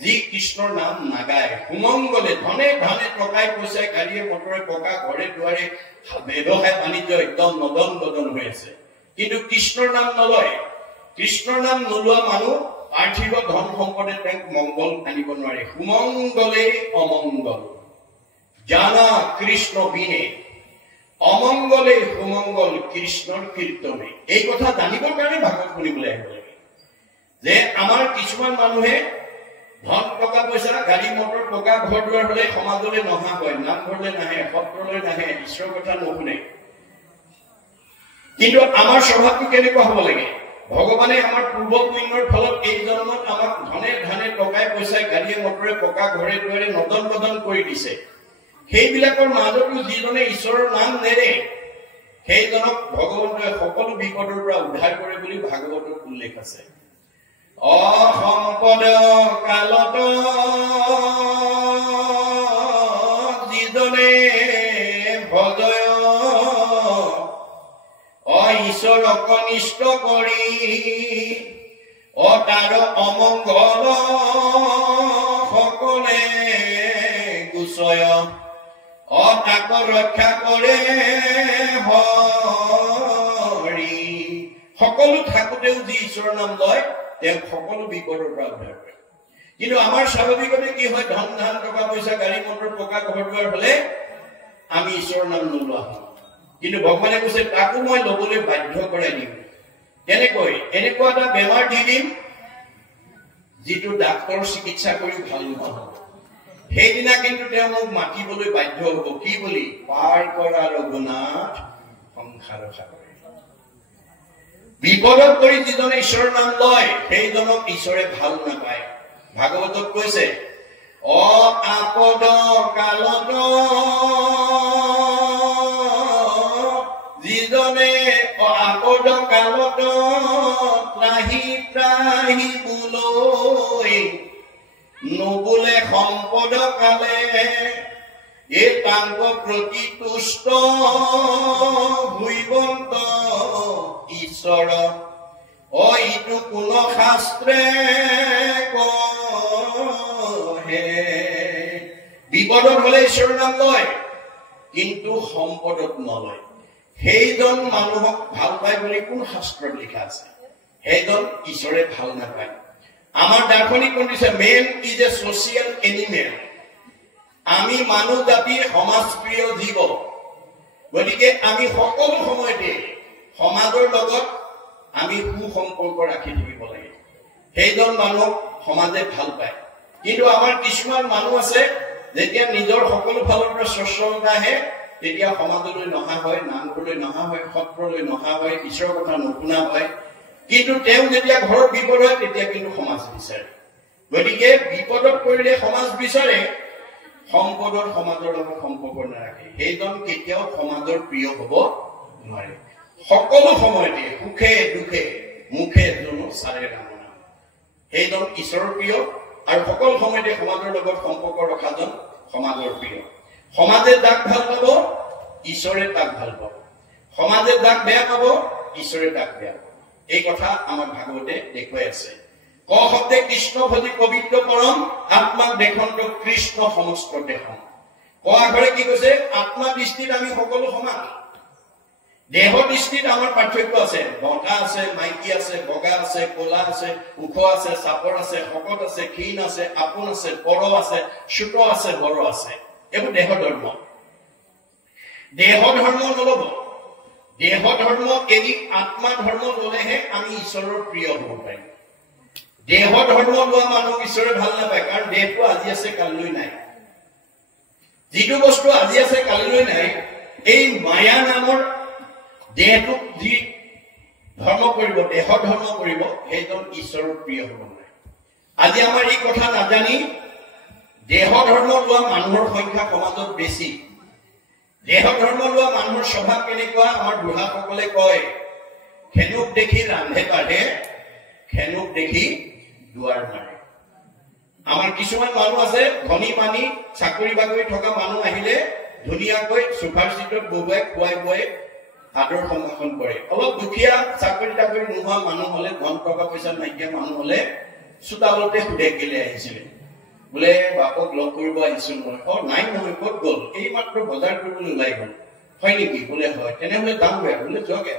যি কৃষ্ণৰ নাম নাগায় সুমংগলে ধনে ধনে টকাই পইচাই গাড়ীয়ে মটৰে পকা ঘৰে দুৱাৰে ব্যৱসায় বাণিজ্য একদম নদন বদন হৈ আছে কিন্তু কৃষ্ণৰ নাম নলয় কৃষ্ণৰ নাম নোলোৱা মানুহ পাৰ্থিৱ ধন সম্পদে তেওঁক মংগল আনিব নোৱাৰে সুমংগলে অমংগল জানা কৃষ্ণ বিনে অমংগলে সুমংগল কৃষ্ণৰ কীৰ্তনে এই কথা জানিবৰ কাৰণে ভাগৱত শুনিবলৈ আহিব লাগে যে আমাৰ কিছুমান মানুহে ধন টকা পইচা গাড়ী মটৰ টকা ঘৰ দুৱাৰ হলে সমাজলৈ নহা হয় নামঘৰলৈ নাহে সত্ৰলৈ নাহে ঈশ্বৰৰ কথা নুশুনে কিন্তু আমাৰ স্বভাৱটো কেনেকুৱা হ'ব লাগে ভগৱানে আমাৰ পূৰ্ব পুণ্যৰ ফলত এই জন্মত আমাক ধনে ধনে টকাই পইচাই গাড়ীয়ে মটৰে পকা ঘৰে দুৱাৰে নদন বদন কৰি দিছে সেইবিলাকৰ মাজতো যিজনে ঈশ্বৰৰ নাম নেৰে সেইজনক ভগৱন্তই সকলো বিপদৰ পৰা উদ্ধাৰ কৰে বুলি ভাগৱতত উল্লেখ আছে অসম্পদ কালত যিজনে ভজয় ঈশ্বৰক নিষ্ঠ কৰি তাৰ অমংগল সকলে গুচয় তাক ৰক্ষা কৰে হৰি সকলো থাকোতেও যি ঈশ্বৰৰ নাম লয় তেওঁ সকলো বিপদৰ পৰা উদ্ধাৰ কৰে কিন্তু আমাৰ স্বাভাৱিকতে কি হয় ধন ধান টকা পইচা গাড়ী মটৰ পকা ঘৰ দুৱাৰ হলে আমি ঈশ্বৰৰ নাম নোলোৱা হওঁ কিন্তু ভগৱানে কৈছে তাকো মই লবলৈ বাধ্য কৰাই দিম কেনেকৈ এনেকুৱা এটা বেমাৰ দি দিম যিটো ডাক্তৰ চিকিৎসা কৰি ভাল নহব সেইদিনা কিন্তু তেওঁ মোক মাতিবলৈ বাধ্য হব কি বুলি পাৰ কৰা ৰঘুনাথ সংসাৰ সাগৰে বিপদত পৰি যিজনে ঈশ্বৰৰ নাম লয় সেইজনক ঈশ্বৰে ভাল নাপায় ভাগৱতত কৈছে আপদ কালত যিজনে আপদ কালত ত্ৰাহি ত্ৰাহি বোলৈ নবোলে সম্পদ কালে এই তাংক প্ৰতি তুষ্ট ভুইবন্ত ঈশ্বৰ ইটো কোন শাস্ত্ৰে কহে বিপদত হলে ঈশ্বৰৰ নাম লয় কিন্তু সম্পদত নলয় সেইজন মানুহক ভাল পায় বুলি কোন শাস্ত্ৰত লিখা আছে সেইজন ঈশ্বৰে ভাল নাপায় আমাৰ দাৰ্শনিক দিছে man is a social animal আমি মানুহ জাতিৰ সমাজপ্ৰিয় জীৱ গতিকে আমি সকলো সময়তে সমাজৰ লগত আমি সুসম্পৰ্ক ৰাখি থাকিব লাগে সেইজন মানুহক সমাজে ভাল পায় কিন্তু আমাৰ কিছুমান মানুহ আছে যেতিয়া নিজৰ সকলো ফালৰ পৰা স্বচ্ছতা আহে তেতিয়া সমাজলৈ নহা হয় নামঘৰলৈ নহা হয় সত্ৰলৈ নহা হয় ঈশ্বৰৰ কথা নুশুনা হয় কিন্তু তেওঁ যেতিয়া ঘৰত বিপদ হয় তেতিয়া কিন্তু সমাজ বিচাৰে গতিকে বিপদত পৰিলে সমাজ বিচাৰে সম্পদৰ সমাজৰ লগত সম্পৰ্ক নাৰাখে সেইজন কেতিয়াও সমাজৰ প্ৰিয় হব নোৱাৰে সকলো সময়তে সুখে দুখে মুখে জনো চাৰে ৰাম নাম সেইজন ঈশ্বৰৰ প্ৰিয় আৰু সকলো সময়তে সমাজৰ লগত সম্পৰ্ক ৰখাজন সমাজৰ প্ৰিয় সমাজে যাক ভাল পাব ঈশ্বৰে তাক ভাল পাব সমাজে যাক বেয়া পাব ঈশ্বৰে তাক বেয়া পাব এই কথা আমাৰ ভাগৱতে দেখুৱাই আছে ক শব্দে কৃষ্ণ ভজি পবিত্ৰ পৰম আত্মাক দেখন্ত কৃষ্ণ সমস্ত দেশন ক আখৰে কি কৈছে আত্মা দৃষ্টিত আমি সকলো সমান দেহ দৃষ্টিত আমাৰ পাৰ্থক্য আছে, মতা আছে, মাইকী আছে, বগা আছে, ক'লা আছে, ওখ আছে, চাপৰ আছে, শকত আছে, ক্ষীণ আছে, আপোন আছে, পৰ আছে, চোট আছে, বৰ আছে। এইবোৰ দেহ ধৰ্ম। দেহ ধৰ্ম নলব। দেহ ধৰ্ম এৰি আত্মা ধৰ্ম ললেহে আমি ঈশ্বৰৰ প্ৰিয় হ'ব পাৰিম। দেহ ধৰ্ম লোৱা মানুহক ঈশ্বৰে ভাল নাপায়, কাৰণ দেহটো আজি আছে কালিলৈ নাই। যিটো বস্তু আজি আছে কালিলৈ নাই, এই মায়া নামৰ দেহটোক যি ধৰ্ম কৰিব, দেহ ধৰ্ম কৰিব, সেইজন ঈশ্বৰৰ প্ৰিয় হ'ব নোৱাৰে। আজি আমাৰ এই কথা নাজানি দেহ ধৰ্ম লোৱা মানুহৰ সংখ্যা সমাজত বেছি। দেহ ধৰ্ম লোৱা মানুহৰ স্বভাৱ কেনেকুৱা? আমাৰ বুঢ়াসকলে কয়, খেনুক দেখি ৰান্ধে বাঢ়ে, খেনুক দেখি দুৱাৰ মাৰে। আমাৰ কিছুমান মানুহ আছে, ধনী মানি চাকৰি বাকৰি থকা মানুহ আহিলে ধুনীয়াকৈ চোফাৰ চিটত বহুৱাই খুৱাই বুৱাই আদৰ সম্ভাষণ কৰে। অলপ দুখীয়া চাকৰি তাকৰি নোহোৱা মানুহ হলে, ধন টকা পইচা নাইকিয়া মানুহ হলে চোতালতে সুধে কেলে আহিছিলে, বোলে বাপক লগ কৰিব আহিছো মই। নাই নহয়, ক'ত গ'ল? এই মাত্ৰ বজাৰ কৰিবলৈ ওলাই গ'ল। হয় নেকি? বোলে হয়। তেনেহলে দাম বেয়া, বোলে যোৱাগে।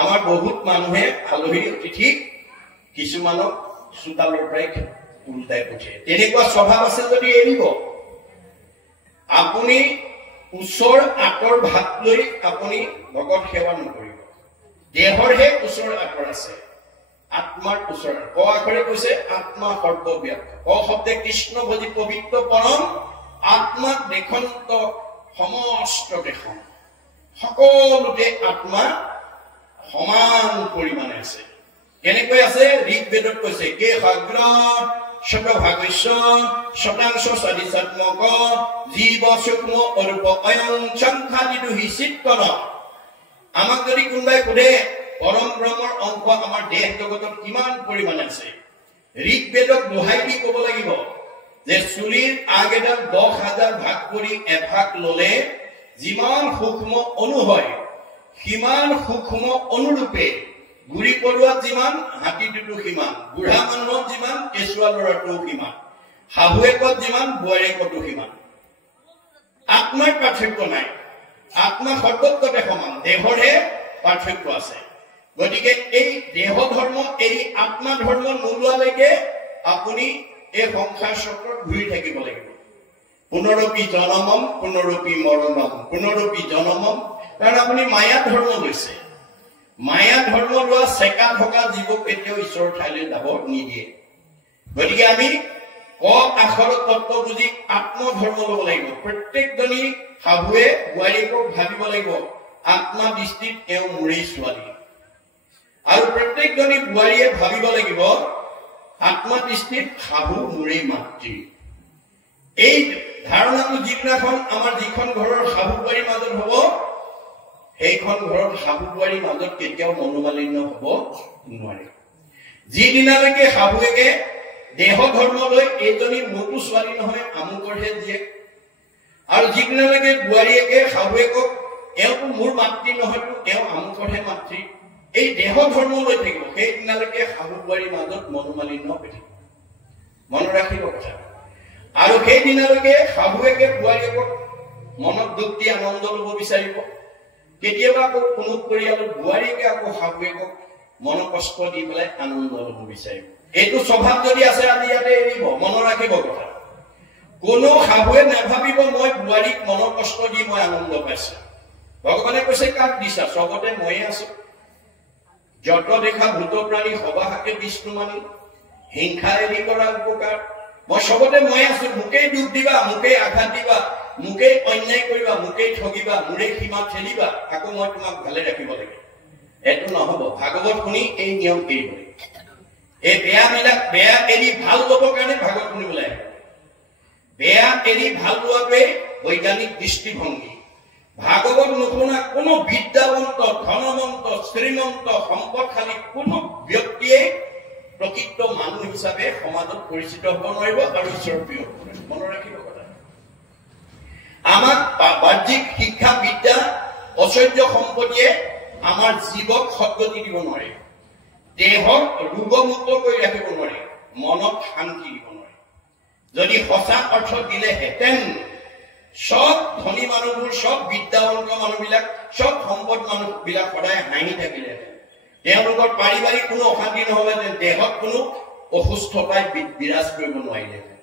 আমাৰ বহুত মানুহে আলহী অতিথি কিছুমানক চোতালৰ পৰাই উল্টাই পঠিয়ায়। তেনেকুৱা স্বভাৱ আছে যদি এৰিব। আপুনি ওচৰ আঁতৰ ভাগ লৈ আপুনি ভগত সেৱা নকৰিব। দেহৰহে ওচৰ আঁতৰ আছে, আত্মাৰ ওচৰ। ক আখৰে কৈছে আত্মা সৰ্বব্যাপ্ত। ক শব্দে কৃষ্ণ ভজি পবিত্ৰ পৰম, আত্মাক দেশন্ত সমস্ত দেশন। সকলোতে আত্মা সমান পৰিমাণে আছে। কেনেকৈ আছে? ঋগ্বেদত কৈছে কে সাগ্ৰ শতভাগস্য শতাংশ স্বাদিচাত্মক জীৱ সূক্ষ্ম অৰূপ অয়ং সংখ্যাদিদু হি চিত্তন। আমাক যদি কোনোবাই সোধে পৰম ব্ৰহ্মৰ অংশ আমাৰ দেহ জগতত কিমান পৰিমাণে আছে, ঋগ্বেদক দোহাই দি ক'ব লাগিব যে চুলিৰ আগ এডাল 10,000 ভাগ কৰি এভাগ ললে যিমান সূক্ষ্ম অণু হয়, সিমান সূক্ষ্ম অনুৰূপে গুৰি পৰুৱাত যিমান, হাতীটোতো সিমান, বুঢ়া মানুহত যিমান, কেঁচুৱা ল'ৰাটোও সিমান, শাহুৱেকত যিমান, বোৱাৰীয়েকতো সিমান। আত্মাৰ পাৰ্থক্য নাই। আত্মা সৰ্বত্ৰতে সমান, দেহৰহে পাৰ্থক্য আছে। গতিকে এই দেহ ধৰ্ম এই আত্মা ধৰ্ম নোলোৱালৈকে আপুনি এই সংসাৰ চক্ৰত ঘূৰি থাকিব লাগিব। পুনৰপি জনমম পুনৰপি মৰণম, পুনৰপি জনমম। কাৰণ আপুনি মায়া ধৰ্ম লৈছে। মায়া ধৰ্ম লোৱা চেকা থকা জীৱক কেতিয়াও ঈশ্বৰৰ ঠাইলৈ যাব নিদিয়ে। গতিকে আমি ক আখৰৰ তত্ত্ব বুজি আত্মধৰ্ম ল'ব লাগিব। প্ৰত্যেকজনী শাহুৱে বোৱাৰীয়েকক ভাবিব লাগিব আত্মা দৃষ্টিত এওঁ মোৰেই ছোৱালী। আৰু প্ৰত্যেকজনী বোৱাৰীয়ে ভাবিব লাগিব আত্মা দৃষ্টিত শাহু মোৰেই মাতৃ। এই ধাৰণাটো যিদিনাখন আমাৰ যিখন ঘৰৰ শাহু বোৱাৰীৰ মাজত হ'ব, সেইখন ঘৰত শাহু বোৱাৰীৰ মাজত কেতিয়াও মনোমালিন্য হ'ব নোৱাৰে। যিদিনালৈকে শাহুৱেকে দেহ ধৰ্ম লৈ এইজনী মোৰতো ছোৱালী নহয়, আমুকৰহে জীয়েক, আৰু যিদিনালৈকে বোৱাৰীয়েকে শাহুৱেকক এওঁতো মোৰ মাতৃ নহয়তো, এওঁ আমুকৰহে মাতৃ, এই দেহ ধৰ্ম লৈ থাকিব, সেইদিনালৈকে শাহু বোৱাৰীৰ মাজত মনোমালিন্য হৈ থাকিব। মনত ৰাখিব কথা। আৰু সেইদিনালৈকে শাহুৱেকে বোৱাৰীয়েকক মনত দুখ দি আনন্দ ল'ব বিচাৰিব। কেতিয়াবা আকৌ কোনো পৰিয়ালত বোৱাৰীকে আকৌ শাহুৱেকক মন কষ্ট দি পেলাই আনন্দ ল'ব বিচাৰিব। এইটো স্বভাৱ যদি আছে আজি ইয়াতে এৰিব। মনত ৰাখিব কথা। কোনো শাহুৱে নাভাবিব মই বোৱাৰীক মন কষ্ট দি মই আনন্দ পাইছো। ভগৱানে কৈছে কাক দিছা? চবতে ময়ে আছো। যত দেখা ভূত প্ৰাণী সবাহাকে বিষ্ণু মানি, হিংসা এৰি কৰা উপকাৰ। মই চবতে মই আছো। মোকেই দুখ দিবা, মোকেই আঘাত দিবা, মোকেই অন্যায় কৰিবা, মোকেই ঠগিবা, মোৰেই সীমা ঠেলিবা, আকৌ মই তোমাক ভালে ৰাখিব লাগে। এইটো নহব। ভাগৱত শুনি এই নিয়ম এৰিব লাগে। এই বেয়া এৰি ভাল ল'বৰ কাৰণে ভাগৱত শুনিবলৈ আহিব। বেয়া এৰি ভাল লোৱাটোৱেই বৈজ্ঞানিক দৃষ্টিভংগী। ভাগৱত নুশুনা কোনো বিদ্যাৱন্ত, ধনৱন্ত, শ্ৰীমন্ত, সম্পদশালী কোনো ব্যক্তিয়ে প্ৰকৃত মানুহ হিচাপে সমাজত পৰিচিত হ'ব নোৱাৰিব আৰু ঈশ্বৰৰ প্ৰিয় হ'ব নোৱাৰিব। মনত ৰাখিব কথা। আমাক বাহ্যিক শিক্ষা বিদ্যা ঐশ্বৰ্য সম্পত্তিয়ে আমাৰ জীৱক সদ্গতি দিব নোৱাৰে, দেহক ৰোগমুক্ত কৰি ৰাখিব নোৱাৰে, মনত শান্তি দিব নোৱাৰে। যদি সঁচা অৰ্থ দিলেহেঁতেন সব ধনী মানুহবোৰ, সব বিদ্যাৱন্ত মানুহবিলাক, সব সম্পদ মানুহবিলাক সদায় হাঁহি থাকিলে তেওঁলোকৰ পাৰিবাৰিক কোনো অশান্তি নহ'লেহেঁতেন, দেহত কোনো অসুস্থতাই বিৰাজ কৰিব নোৱাৰিলেহেঁতেন।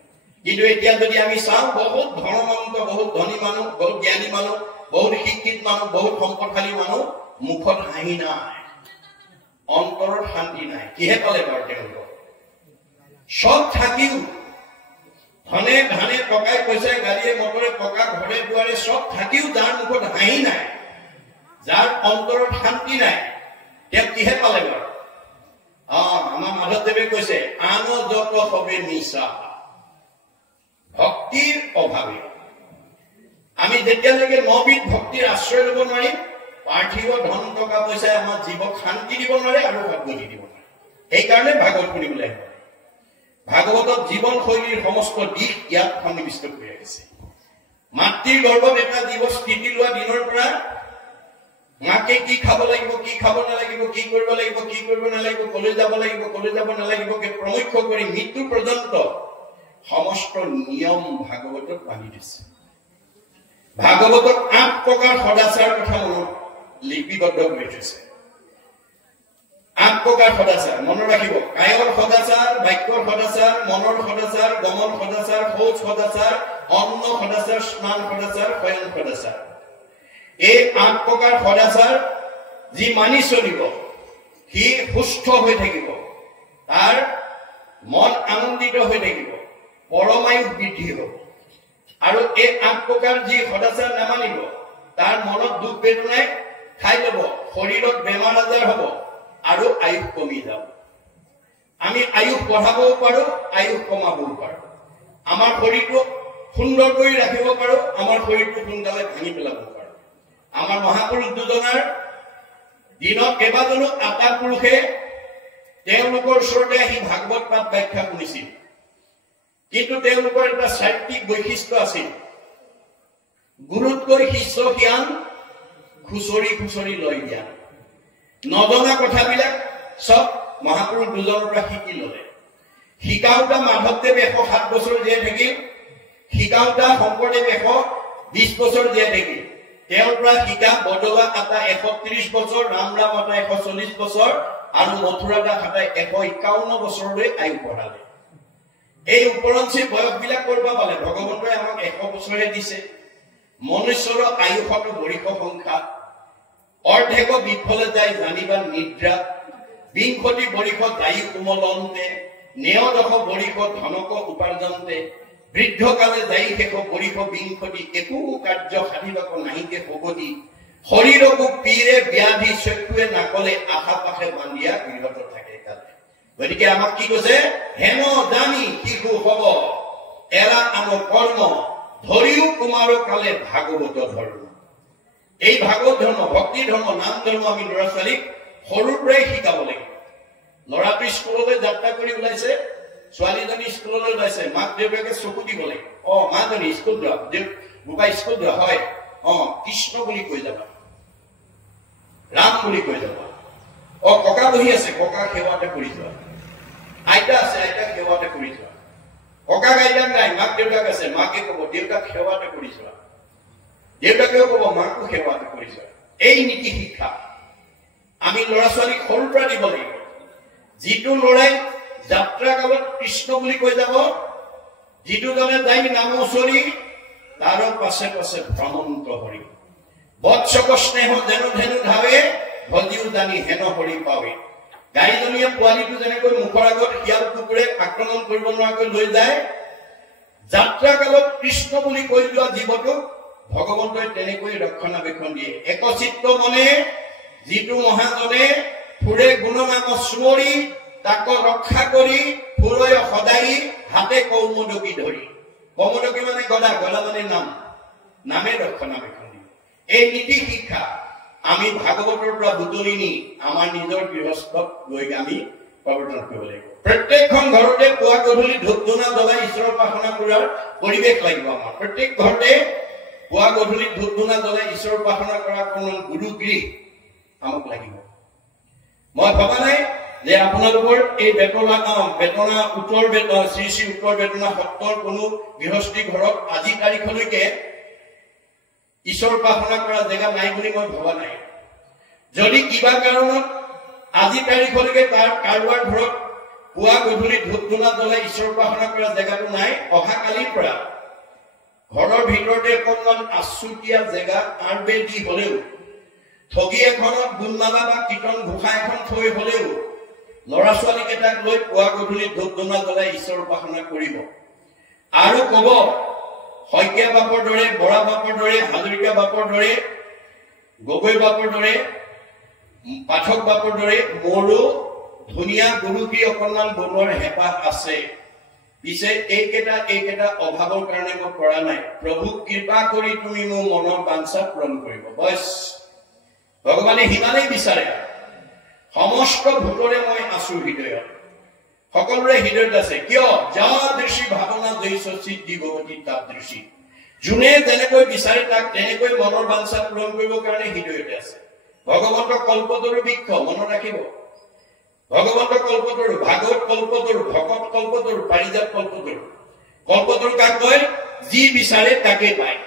কিন্তু এতিয়া যদি আমি চাওঁ, বহুত ধনৱন্ত, বহুত ধনী মানুহ, বহুত জ্ঞানী মানুহ, বহুত শিক্ষিত মানুহ, বহুত সম্পদশালী মানুহ, মুখত হাঁহি নাই, অন্তৰত শান্তি নাই। কিহে পালে বাৰু তেওঁলোকক? সব থাকিও, ধনে ধানে টকাই পইচাই গাড়ীয়ে মটৰে টকা ঘৰে দুৱাৰে সব থাকিও যাৰ মুখত হাঁহি নাই, যাৰ অন্তৰত শান্তি নাই, তেওঁ কিহে পালে বাৰু? আমাৰ মাধৱদেৱে কৈছে, আন যত হবে নিচা, ভক্তিৰ অভাৱে। আমি যেতিয়ালৈকে নবিধ ভক্তিৰ আশ্ৰয় ল'ব নোৱাৰিম, পাৰ্থিৱ ধন টকা পইচাই আমাৰ জীৱক শান্তি দিব নোৱাৰে আৰু সদ্গতি দিব নোৱাৰে। সেইকাৰণে ভাগৱত পঢ়িবলৈ আহিব। ভাগৱতত জীৱনশৈলীৰ সমস্ত দিশ ইয়াত সন্নিৱিষ্ট কৰি ৰাখিছে। মাতৃৰ গৰ্ভত এটা জীৱ স্থিতি লোৱা দিনৰ পৰা মাকে কি খাব লাগিব, কি খাব নালাগিব, কি কৰিব লাগিব, কি কৰিব নালাগিব, কলৈ যাব লাগিব, কলৈ যাব নালাগিব, প্ৰমুখ্য কৰি মৃত্যু পৰ্যন্ত সমস্ত নিয়ম ভাগৱতত বান্ধি দিছে। ভাগৱতত 8 প্ৰকাৰ সদাচাৰ কথা মনত লিপিবদ্ধ কৰি থৈছে। 8 প্ৰকাৰ সদাচাৰ মনত ৰাখিব। কায়ৰ সদাচাৰ, বাক্যৰ সদাচাৰ, মনৰ সদাচাৰ, গমন সদাচাৰ, শৌচ সদাচাৰ, অন্ন সদাচাৰ, স্নান সদাচাৰ, শয়ন সদাচাৰ। এই 8 প্ৰকাৰ সদাচাৰ যি মানি চলিব, সি সুস্থ হৈ থাকিব, তাৰ মন আনন্দিত হৈ থাকিব, পৰমায়ু বৃদ্ধি হ'ব। আৰু এই 8 প্ৰকাৰ যি সদাচাৰ নামানিব, তাৰ মনত দুখ বেদনাই খাই ল'ব, শৰীৰত বেমাৰ আজাৰ হ'ব আৰু আয়ুস কমি যাব। আমি আয়ুস বঢ়াবও পাৰো, আয়ুস কমাবও পাৰো। আমাৰ শৰীৰটো সুন্দৰ কৰি ৰাখিব পাৰো, আমাৰ শৰীৰটো সোনকালে ভাঙি পেলাব পাৰো। আমাৰ মহাপুৰুষ দুজনাৰ দিনত কেইবাজনো আটা পুৰুষে তেওঁলোকৰ ওচৰতে আহি ভাগৱত পাঠ ব্যাখ্যা শুনিছিল। কিন্তু তেওঁলোকৰ এটা চাৰিত্ৰিক বৈশিষ্ট্য আছিল, গুৰুতকৈ শিষ্য জ্ঞান, খুচৰি খুচৰি লৈ জ্ঞান। নজনা কথাবিলাক সব মহাপুৰুষ দুজনৰ পৰা শিকি ললে। শিকাওঁতা মাধৱদেৱ 107 বছৰ জীয়াই থাকিল, শিকাওঁতা শংকৰদেৱ 120 বছৰ জীয়াই থাকিল। তেওঁৰ পৰা শিকা বদৱা আটা 130 বছৰ, ৰামৰাম আটা 140 বছৰ আৰু মথুৰা দাস আটাই 151 বছৰলৈ আয়ু বঢ়ালে। এই উপৰঞ্চি বয়সবিলাক কৰিব পালে। ভগৱন্তই আমাক 100 বছৰহে দিছে। মনুষ্যৰ আয়ুষত বৰিষ সংখ্যা, অৰ্ধেক বিফলে যায় জানিবা নিদ্ৰা, বিংশতি বৰিষ দায়ী কোমলন্তে, নেয়দশ বৰিষ ধনক উপাৰ্জন্তে, বৃদ্ধকালে যাই শেষ বৰিষ বিংশতি, একো কাৰ্য সাধিবাক নাহিকে ভগতি, শৰীৰকো পীৰে ব্যাধি চক্ষুৱে নাকলে, আশা পাশে বান্ধিয়া গৃহত থাকে কালে। গতিকে আমাক কি কৈছে? হেন জানি শিশু হব, এৰা আন কৰ্ম, ধৰিও কুমাৰ কালে ভাগৱত ধৰ্ম। এই ভাগৱত ধৰ্ম, ভক্তি ধৰ্ম, নাম ধৰ্ম আমি ল'ৰা ছোৱালীক সৰুৰ পৰাই শিকাব লাগিব। ল'ৰাটো স্কুললৈ যাত্ৰা কৰি ওলাইছে, ছোৱালীজনী স্কুললৈ ওলাইছে, মাক দেউতাকে চকু দিব লাগিব। মাজনী স্কুল যোৱা, বোকা স্কুল যোৱা, হয়, কৃষ্ণ বুলি কৈ যাবা, ৰাম বুলি কৈ যাবা। ককা বহি আছে, ককা সেৱাতে কৰি যোৱা। আইতা আছে, আইতাক সেৱাতে কৰি যোৱা। ককাক আইতাক নাই, মাক দেউতাক আছে, মাকে কব দেউতাক সেৱাতে কৰি যোৱা। দেউতাকেও কব মাকো সেৱাতে কৰি যোৱা। এই নীতি শিক্ষা আমি ল'ৰা ছোৱালীক সৰুৰ পৰা দিব লাগিব। যিটো ল'ৰাই যাত্ৰা কালত কৃষ্ণ বুলি কৈ যাব, যিটো জনে যাই নাম উচৰি, তাৰ পাছে পাছে ভ্ৰমন্ত হৰি। বৎসক স্নেহ যেন ধেনু ধাৱে, ভজিও জানি হেন হৰি পাৱে। গাইজনীয়ে পোৱালীটো যেনেকৈ মুখৰ আগত শিয়াল কুকুৰে আক্ৰমণ কৰিব নোৱাৰাকৈ লৈ যায়, যাত্ৰা কালত কৃষ্ণ বুলি কৈ যোৱা জীৱটোক ভগৱন্তই তেনেকৈ ৰক্ষণাবেক্ষণ দিয়ে। একচিত্ত মনে যিটো মহাজনে ফুৰে গুণনাম সুঁৱৰি, তাক ৰক্ষা কৰি ফুৰয় সদায়, হাতে কৌমদকী ধৰি। কৌমদকী মানে গদা, গদা মানে নাম, নামে ৰক্ষণাবেক্ষণ দিয়ে। এই নীতি শিক্ষা আমি ভাগৱতৰ পৰা বুটলি নি আমাৰ নিজৰ গৃহস্থক লৈ আমি প্ৰৱৰ্তন কৰিব লাগিব। প্ৰত্যেকখন ঘৰতে পুৱা গধূলি ধূপ ধূনা জ্বলাই ঈশ্বৰৰ উপাসনা কৰাৰ পৰিৱেশ লাগিব আমাৰ। প্ৰত্যেক ঘৰতে পুৱা গধূলি ধূপ ধূনা জ্বলাই ঈশ্বৰৰ উপাসনা কৰাৰ কোনো গুৰুগৃহ আমাক লাগিব। মই ভবা নাই যে আপোনালোকৰ এই বেতনা উত্তৰ শ্ৰী শ্ৰী উত্তৰ বেতনা সত্ৰৰ কোনো গৃহস্থী ঘৰত আজি তাৰিখলৈকে ঈশ্বৰ উপাসনা কৰা জেগা নাই বুলি মই ভবা নাই। যদি কিবা কাৰণত আজি তাৰিখলৈকে কাৰোবাৰ ঘৰত পুৱা গধূলি ধূপ ধূনা জ্বলাই ঈশ্বৰ উপাসনা কৰা জেগাটো নাই, অহাকালিৰ পৰা ঘৰৰ ভিতৰতে অকণমান আছুতীয়া জেগা আৰবে দি হলেও, ঠগী এখনত গুণমালা বা কীৰ্তন ঘোষা এখন থৈ হলেও ল'ৰা ছোৱালীকেইটাক লৈ পুৱা গধূলি ধূপ ধূনা জ্বলাই ঈশ্বৰ উপাসনা কৰিব। আৰু কব শইকীয়া বাপৰ দৰে, বৰা বাপৰ দৰে, হাজৰিকা বাপৰ দৰে, গগৈ বাপৰ দৰে, পাঠক বাপৰ দৰে মোৰো ধুনীয়া গুৰুকী অকণমান বনোৱাৰ হেঁপাহ আছে। পিছে এইকেইটা অভাৱৰ কাৰণে মই কৰা নাই। প্ৰভু কৃপা কৰি তুমি মোৰ মনৰ বাঞ্ছা পূৰণ কৰিব। বছ ভগৱানে সিমানেই বিচাৰে। সমস্ত ভূতৰে মই আছো হৃদয়ত, সকলোৰে হৃদয়ত আছে। কিয়? যা দৃষ্টি ভাৱনা জৈছ সিদ্ধি ভগৱতী তাত দৃষ্টি। যোনে যেনেকৈ বিচাৰে তাক তেনেকৈ মনৰ বাঞ্ছা পূৰণ কৰিবৰ কাৰণে হৃদয়তে আছে। ভগৱন্ত কল্পতৰু বৃক্ষ, মনত ৰাখিব। ভগৱন্ত কল্পতৰু, ভাগৱত কল্পতৰু, ভকত কল্পতৰু, পাৰিজাত কল্পতৰু। কল্পতৰু কাক কয়? যি বিচাৰে তাকে পায়।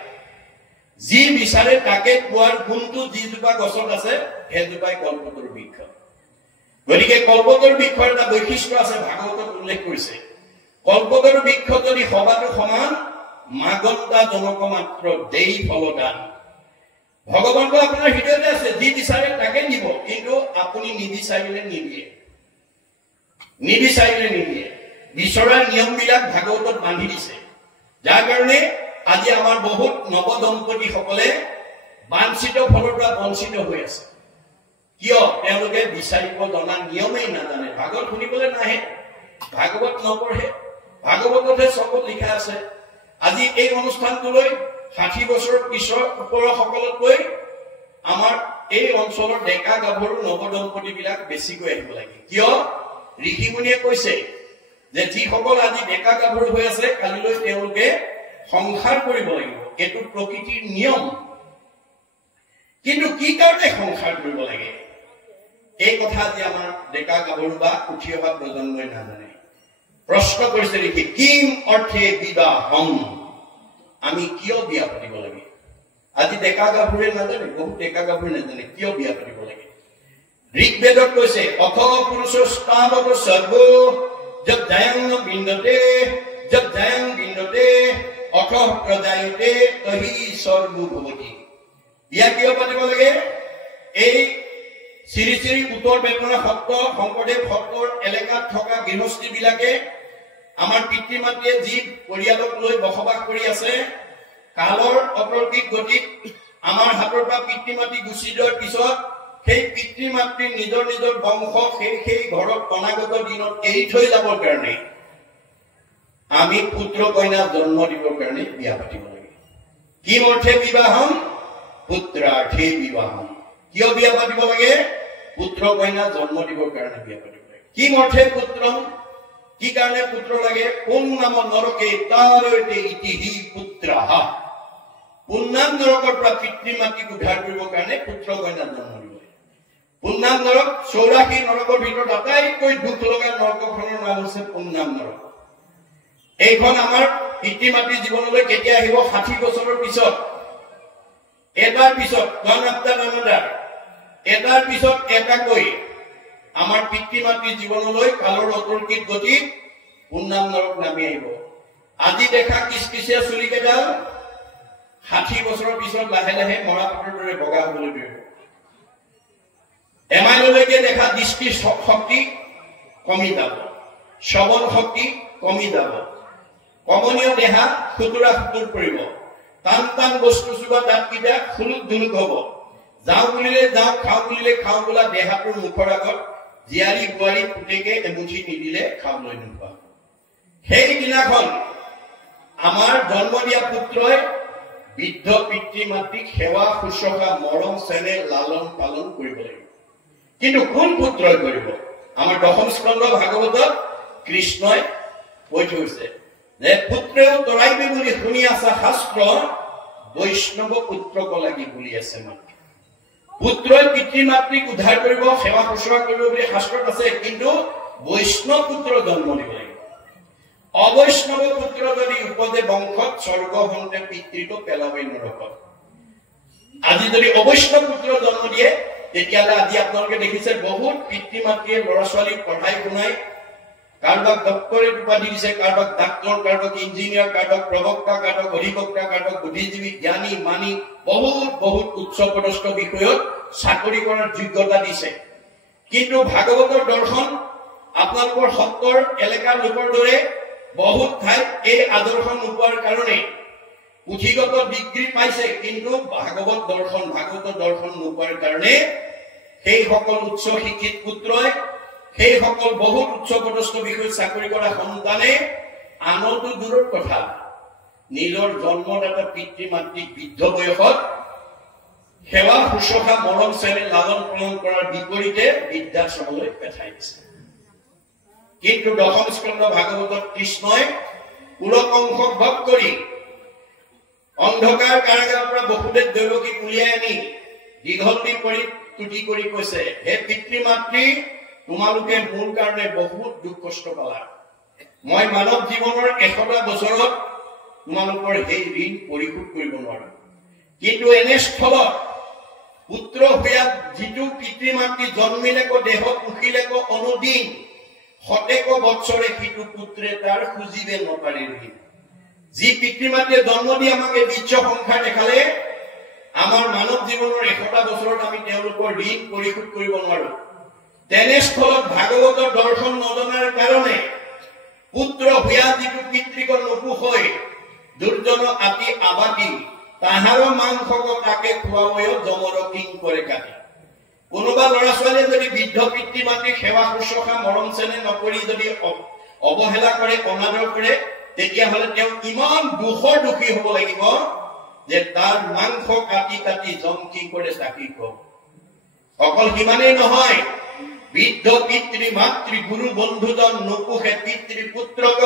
যি বিচাৰে তাকে পোৱাৰ গুণটো যিজোপা গছত আছে সেইজোপাই কল্পতৰু বৃক্ষ। গতিকে কল্পতৰু বৃক্ষৰ এটা বৈশিষ্ট্য আছে, ভাগৱতত উল্লেখ কৰিছে। কল্পতৰু বৃক্ষ যদি সবাতো সমান, মাগন্তা জনক মাত্ৰ দেই ফলদান। ভগৱন্ত আপোনাৰ হৃদয়তে আছে, যি বিচাৰে তাকে দিব, কিন্তু আপুনি নিবিচাৰিলে নিদিয়ে, নিবিচাৰিলে নিদিয়ে। বিচৰাৰ নিয়মবিলাক ভাগৱতত বান্ধি দিছে, যাৰ কাৰণে আজি আমাৰ বহুত নৱ দম্পতি সকলে বাঞ্ছিত ফলৰ পৰা বঞ্চিত হৈ আছে। কিয়? তেওঁলোকে বিচাৰিব জনা নিয়মেই নাজানে। ভাগৱত শুনিবলৈ নাহে, ভাগৱত নপঢ়ে, ভাগৱততহে চবত লিখা আছে। আজি এই অনুষ্ঠানটোলৈ 60 বছৰ পিছৰ ওপৰৰ সকলতকৈ আমাৰ এই অঞ্চলৰ ডেকা গাভৰু নৱ দম্পতি বিলাক বেছিকৈ আহিব লাগে। কিয়? ঋষিমুনিয়ে কৈছে যে যিসকল আজি ডেকা গাভৰু হৈ আছে, কালিলৈ তেওঁলোকে সংসাৰ কৰিব লাগিব। এইটো প্ৰকৃতিৰ নিয়ম। কিন্তু কি কাৰণে সংসাৰ কৰিব লাগে, এই কথা আজি আমাৰ ডেকা গাভৰু বা উঠি অহা প্ৰজন্মই নাজানে। প্ৰশ্ন কৰিছে ঋষি, কিম অৰ্থে বিবাহম, আমি কিয় বিয়া পাতিব লাগে? আজি ডেকা গাভৰুৱে নাজানে, বহুত ডেকা গাভৰুৱে নাজানে কিয় বিয়া পাতিব লাগে। ঋগ্বেদত কৈছে অথ পুৰুষস্তাৱত সৰ্ব জব জায়ং বিন্দতে, জব জায়ং বিন্দতে অথ প্ৰজায়তে তহি সৰ্ব ভৱতি। বিয়া কিয় পাতিব লাগে? এই শ্ৰী শ্ৰী উত্তৰ বেতনা সত্ৰ, শংকৰদেৱ সত্ৰৰ এলেকাত থকা গৃহস্থী বিলাকে আমাৰ পিতৃ মাতৃয়ে যি পৰিয়ালক লৈ বসবাস কৰি আছে, কালৰ অতৰ্কিত গতিত আমাৰ হাতৰ পৰা পিতৃ মাতৃ গুচি যোৱাৰ পিছত সেই পিতৃ মাতৃ নিজৰ নিজৰ বংশ সেই ঘৰত অনাগত দিনত এৰি থৈ যাবৰ কাৰণে আমি পুত্ৰ কন্যা জন্ম দিবৰ কাৰণে বিয়া পাতিব লাগে। কি অৰ্থে বিবাহম? পুত্ৰাৰ্থে বিবাহম। কিয় বিয়া পাতিব লাগে? পুত্ৰ কন্যা জন্ম দিবৰ কাৰণে বিয়া পাতিব লাগে। কি অৰ্থে পুত্ৰম? কি কাৰণে পুত্ৰ লাগে? পুণ্যাম নৰকে তাৰৈতে ইতিহি পুত্ৰাহ। পুণ্যাম নৰকৰ পৰা পিতৃ মাতৃক উদ্ধাৰ কৰিবৰ কাৰণে পুত্ৰ কন্যা জন্ম দিব লাগে। পুণ্যাম নৰক 84 নৰকৰ ভিতৰত আটাইতকৈ দুখ লগা নৰকখনৰ নাম হৈছে পুণ্যাম নৰক। এইখন আমাৰ পিতৃ মাতৃ জীৱনলৈ কেতিয়া আহিব? 60 বছৰৰ পিছত। এটাৰ পিছত এটাৰ পিছত এটাকৈ আমাৰ পিতৃ মাতৃ জীৱনলৈ কালৰ অতৰ্কিত গতিত পুণ্যাম নৰক নামি আহিব। আজি দেখা কিচকিচিয়া চুলি কেইডাল 60 বছৰৰ পিছত লাহে লাহে মৰা পাতৰ দৰে বগা হবলৈ ধৰিব। এমাইলৈকে দেখা দৃষ্টি শক্তি কমি যাব, শ্ৰৱণ শক্তি কমি যাব, কমনীয় দেহা খুতুৰা খুতুৰ পৰিব, টান টান বস্তু চুবা দাঁতকেইটা খুলুক ধুলুক হব, যাওঁ বুলিলে যাওঁ, খাওঁ বুলিলে খাওঁ বোলা দেহাটোৰ মুখৰ আগত জীয়াৰী বোৱাৰী পুতেকে এমুঠি নিদিলে খাবলৈ নোপোৱা। সেইদিনাখন আমাৰ জন্ম দিয়া পুত্ৰই বৃদ্ধ পিতৃ মাতৃক সেৱা শুশ্ৰূষা মৰম চেনেহ লালন পালন কৰিব লাগিব। কিন্তু কোন পুত্ৰই কৰিব? আমাৰ 10ম স্কন্ধ ভাগৱতত কৃষ্ণই কৈ থৈছে যে পুত্ৰেও তৰাইবি বুলি শুনি আছা শাস্ত্ৰ, বৈষ্ণৱ পুত্ৰক লাগি বুলি আছে মাত্ৰ। পুত্ৰই পিতৃ মাতৃক উদ্ধাৰ কৰিব, সেৱা শুশ্ৰূষা কৰিব বুলি শাস্ত্ৰত আছে, কিন্তু বৈষ্ণৱ পুত্ৰ জন্ম দিব লাগিব। অবৈষ্ণৱ পুত্ৰ যদি উপজে বংশত, স্বৰ্গ হন্তে পিতৃটো পেলাবই নৰকত। আজি যদি অবৈশ্য পুত্ৰ জন্ম দিয়ে তেতিয়ালে আজি আপোনালোকে দেখিছে বহুত পিতৃ মাতৃয়ে ল'ৰা ছোৱালীক পঢ়াই শুনাই কাৰোবাক ডক্টৰেট উপাধি দিছে, কাৰোবাক ডাক্তৰ, কাৰোবাক ইঞ্জিনিয়াৰ, কাৰোবাক প্ৰবক্তা, কাৰোবাক অধিবক্তা, কাৰোবাক বুদ্ধিজীৱী, জ্ঞানী, মানি বহুত উচ্চ পদস্থ বিষয়ত চাকৰি কৰাৰ যোগ্যতা দিছে। কিন্তু ভাগৱতৰ দৰ্শন আপোনালোকৰ সত্তৰ এলেকাৰ লোকৰ দৰে বহুত ঠাইত এই আদৰ্শ নোপোৱাৰ কাৰণে পুথিগত ডিগ্ৰী পাইছে, কিন্তু ভাগৱতৰ দৰ্শন নোপোৱাৰ কাৰণে সেই সকল উচ্চ শিক্ষিত পুত্ৰই, সেই সকল বহুত উচ্চ পদস্থ বিষয়ত চাকৰি কৰা সন্তানে আনতো দূৰৰ কথা নিজৰ জন্মদাতা পিতৃ মাতৃক বৃদ্ধ বয়সত সেৱা শুশ্ৰূষা মৰম চেনেহ লালন পালন কৰাৰ বিপৰীতে বৃদ্ধাশ্ৰমলৈ পঠাই দিছে। কিন্তু দশম স্কন্ধ ভাগৱতত কৃষ্ণই পুলকংশক বধ কৰি অন্ধকাৰ কাৰাগাৰৰ পৰা বসুদেৱ দৈৱকীক উলিয়াই আনি দীঘলটি কৰি তুতি কৰি কৈছে, হে পিতৃ মাতৃ, তোমালোকে মোৰ কাৰণে বহুত দুখ কষ্ট পালা। মই মানৱ জীৱনৰ 100টা বছৰত তোমালোকৰ সেই ঋণ পৰিশোধ কৰিব নোৱাৰো। কিন্তু এনে স্থলত পুত্ৰ হোৱা যিটো পিতৃ মাতৃ জন্মিলেকো দেহ পুখিলেকো অনুদিন শতেক বৎসৰে সিটো পুত্ৰে তাৰ খুজিবে নপাৰে ঋণ। যি পিতৃ মাতৃয়ে জন্ম দি আমাক এই বিশ্ব সংসাৰ দেখালে, আমাৰ মানৱ জীৱনৰ 100টা বছৰত আমি তেওঁলোকৰ ঋণ পৰিশোধ কৰিব নোৱাৰো। তেনেস্থলত ভাগৱতৰ দৰ্শন নজনাৰ কাৰণে পুত্ৰ হোৱা যিটো পিতৃক নপুষ হৈ দুৰ্জন আতি আবাতি তাহাৰ মাংসক তাকে খুৱাবয় জমৰ কিং কৰে কাটি। কোনোবা ল'ৰা ছোৱালীয়ে যদি বৃদ্ধ পিতৃ মাতৃক সেৱা শুশ্ৰূষা মৰম চেনেহ নকৰি যদি অৱহেলা কৰে, অনাদৰ কৰে, তেতিয়াহ'লে তেওঁ ইমান দুখী হ'ব লাগিব যে তাৰ মাংস কাটি কাটি জম কি কৰে চাকি কম। অকল সিমানেই নহয়, বৃদ্ধ পিতৃ মাতৃ গুৰু বন্ধুজন নপুষে পিতৃ পুত্ৰক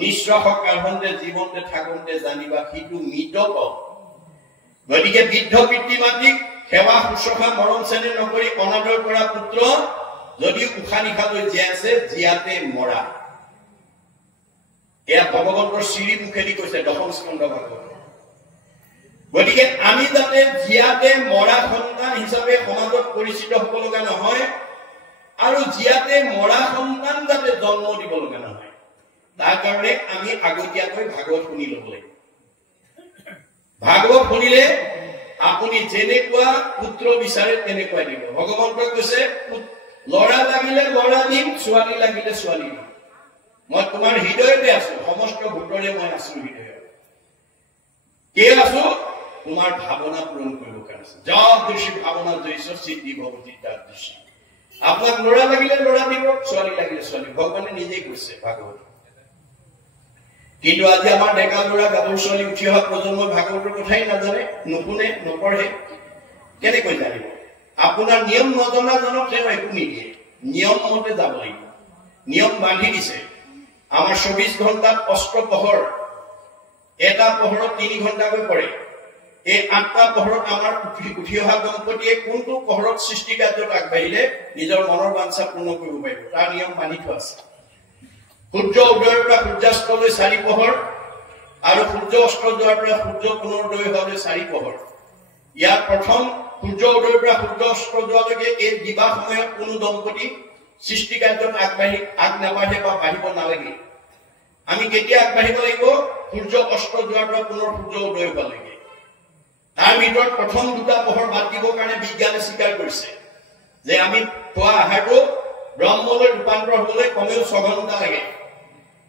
নিঃশ্বাস কাঢ়ন্তে জীৱনতে থাকোঁতে জানিবা সিটো মৃত কম। গতিকে বৃদ্ধ পিতৃ মাতৃক সেৱা শুশ্ৰূষা মৰম চেনেহ নকৰি অনাদৰ কৰা পুত্ৰ যদিও উশাহ নিশালৈ জীয়াই আছে, জীয়াতে মৰা। এয়া ভগৱন্তৰ শ্ৰী মুখেদি কৈছে দশম স্কন্ধ ভাগৱত। গতিকে আমি যাতে জীয়াতে মৰা সন্তান হিচাপে সমাজত পৰিচিত হ'ব লগা নহয়, আৰু জীয়াতে মৰা সন্তান যাতে জন্ম দিব লগা নহয়, তাৰ কাৰণে আমি আগতীয়াকৈ ভাগৱত শুনি ল'ব লাগিব। ভাগৱত শুনিলে আপুনি যেনেকুৱা পুত্ৰ বিচাৰে তেনেকুৱাই দিব। ভগৱন্তই কৈছে, ল'ৰা লাগিলে ল'ৰা দিম, ছোৱালী লাগিলে ছোৱালী দিম। মই তোমাৰ হৃদয়তে আছো, সমস্ত ভূতৰে মই আছো হৃদয়ত। কিয় আছো? তোমাৰ ভাৱনা পূৰণ কৰিব কাৰণে আছো। যত দৃশ্যি ভাৱনা জয়িছ সিদ্ধি ভৱতি তাত দৃশ্যি। আপোনাক ল'ৰা লাগিলে ল'ৰা দিব, ছোৱালী লাগিলে ছোৱালী। ভগৱানে নিজেই কৈছে ভাগৱত। কিন্তু আজি আমাৰ ডেকা ল'ৰা গাভৰু ছোৱালী উঠি অহা প্ৰজন্মই ভাগৱতৰ কথাই নাজানে, নুশুনে, নপঢ়ে। কেনেকৈ জানিব? আপোনাৰ নিয়ম নজনাজনক তেওঁ একো নিদিয়ে, নিয়ম মতে যাব লাগিব। নিয়ম বান্ধি দিছে। আমাৰ 24 ঘণ্টাত অস্ত্ৰ পোহৰ, এটা পোহৰত 3 ঘণ্টাকৈ পৰে। এই 8টা পোহৰত আমাৰ উঠি অহা দম্পতীয়ে কোনটো পোহৰত সৃষ্টি কাৰ্যত আগবাঢ়িলে নিজৰ মনৰ বাঞ্ছা পূৰ্ণ কৰিব পাৰিব, তাৰ নিয়ম বান্ধি থোৱা আছে। সূৰ্য উদয়ৰ পৰা সূৰ্যাস্তলৈ 4 পোহৰ, আৰু সূৰ্য অস্ত যোৱাৰ পৰা সূৰ্য পুনৰোদয় হোৱালৈ 4 পোহৰ। ইয়াৰ প্ৰথম সূৰ্য উদয়ৰ পৰা সূৰ্য অস্ত যোৱালৈকে এই দিবা সময়ত কোনো দম্পতী সৃষ্টি কাৰ্যত আগ নাবাঢ়ে বা বাঢ়িব নালাগে। আমি কেতিয়া আগবাঢ়িব লাগিব? সূৰ্য অস্ত যোৱাৰ পৰা পুনৰ সূৰ্য উদয় হোৱালৈকে। তাৰ ভিতৰত প্ৰথম 2টা পোহৰ বাদ দিবৰ কাৰণে বিজ্ঞানে স্বীকাৰ কৰিছে যে আমি খোৱা আহাৰটো ব্ৰহ্মলৈ ৰূপান্তৰ হবলৈ কমেও 6 ঘণ্টা লাগে।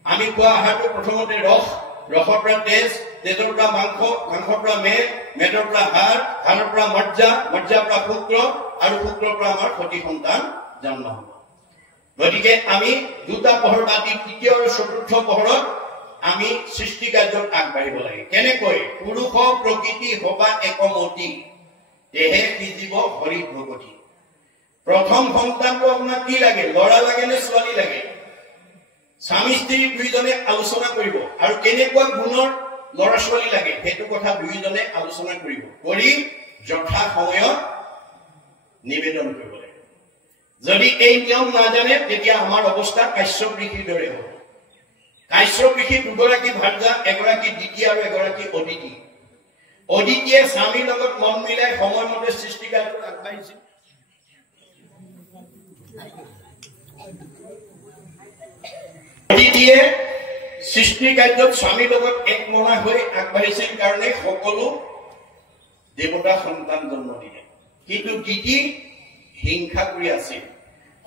আমি খোৱা আহাৰটো প্ৰথমতে ৰসৰ পৰা তেজ, তেজৰ পৰা মাংস, মাংসৰ পৰা মেদৰ পৰা হাড়, হাড়ৰ পৰা মজ্জাৰ পৰা শুক্ৰ, আৰু শুক্ৰৰ পৰা আমাৰ সতি সন্তান জন্ম হ'ব। গতিকে আমি 2টা পোহৰ বাদ দি 3য় আৰু 4ৰ্থ পোহৰত আমি সৃষ্টি কাৰ্যত আগবাঢ়িব লাগে। কেনেকৈ? পুৰুষ প্ৰকৃতি হবা একমতি, দেহে সিজিব হৰি ভগতি। প্ৰথম সন্তানটো আপোনাক কি লাগে? ল'ৰা লাগে নে ছোৱালী লাগে? স্বামী স্ত্ৰী দুইজনে আলোচনা কৰিব, আৰু কেনেকুৱা গুণৰ ল'ৰা ছোৱালী লাগে সেইটো কথা দুইজনে আলোচনা কৰিব, কৰি যথা সময়ত নিবেদন কৰিব লাগে। যদি এই নিয়ম নাজানে তেতিয়া আমাৰ অৱস্থা কাশ্যপ ঋষিৰ দৰে হ'ব। কাশ্যপ ঋষি 2গৰাকী ভাৰ্যা, এগৰাকী দ্বিতীয় আৰু এগৰাকী অদিতি। অদিতিয়ে স্বামীৰ লগত মন মিলাই সময়মতে সৃষ্টিকাৰ্যত আগবাঢ়িছিল। অদিতিয়ে সৃষ্টিকাৰ্যত স্বামীৰ লগত একমনা হৈ আগবাঢ়িছিল কাৰণে সকলো দেৱতা সন্তান জন্ম দিলে। কিন্তু গীতি হিংসা কৰি আছিল।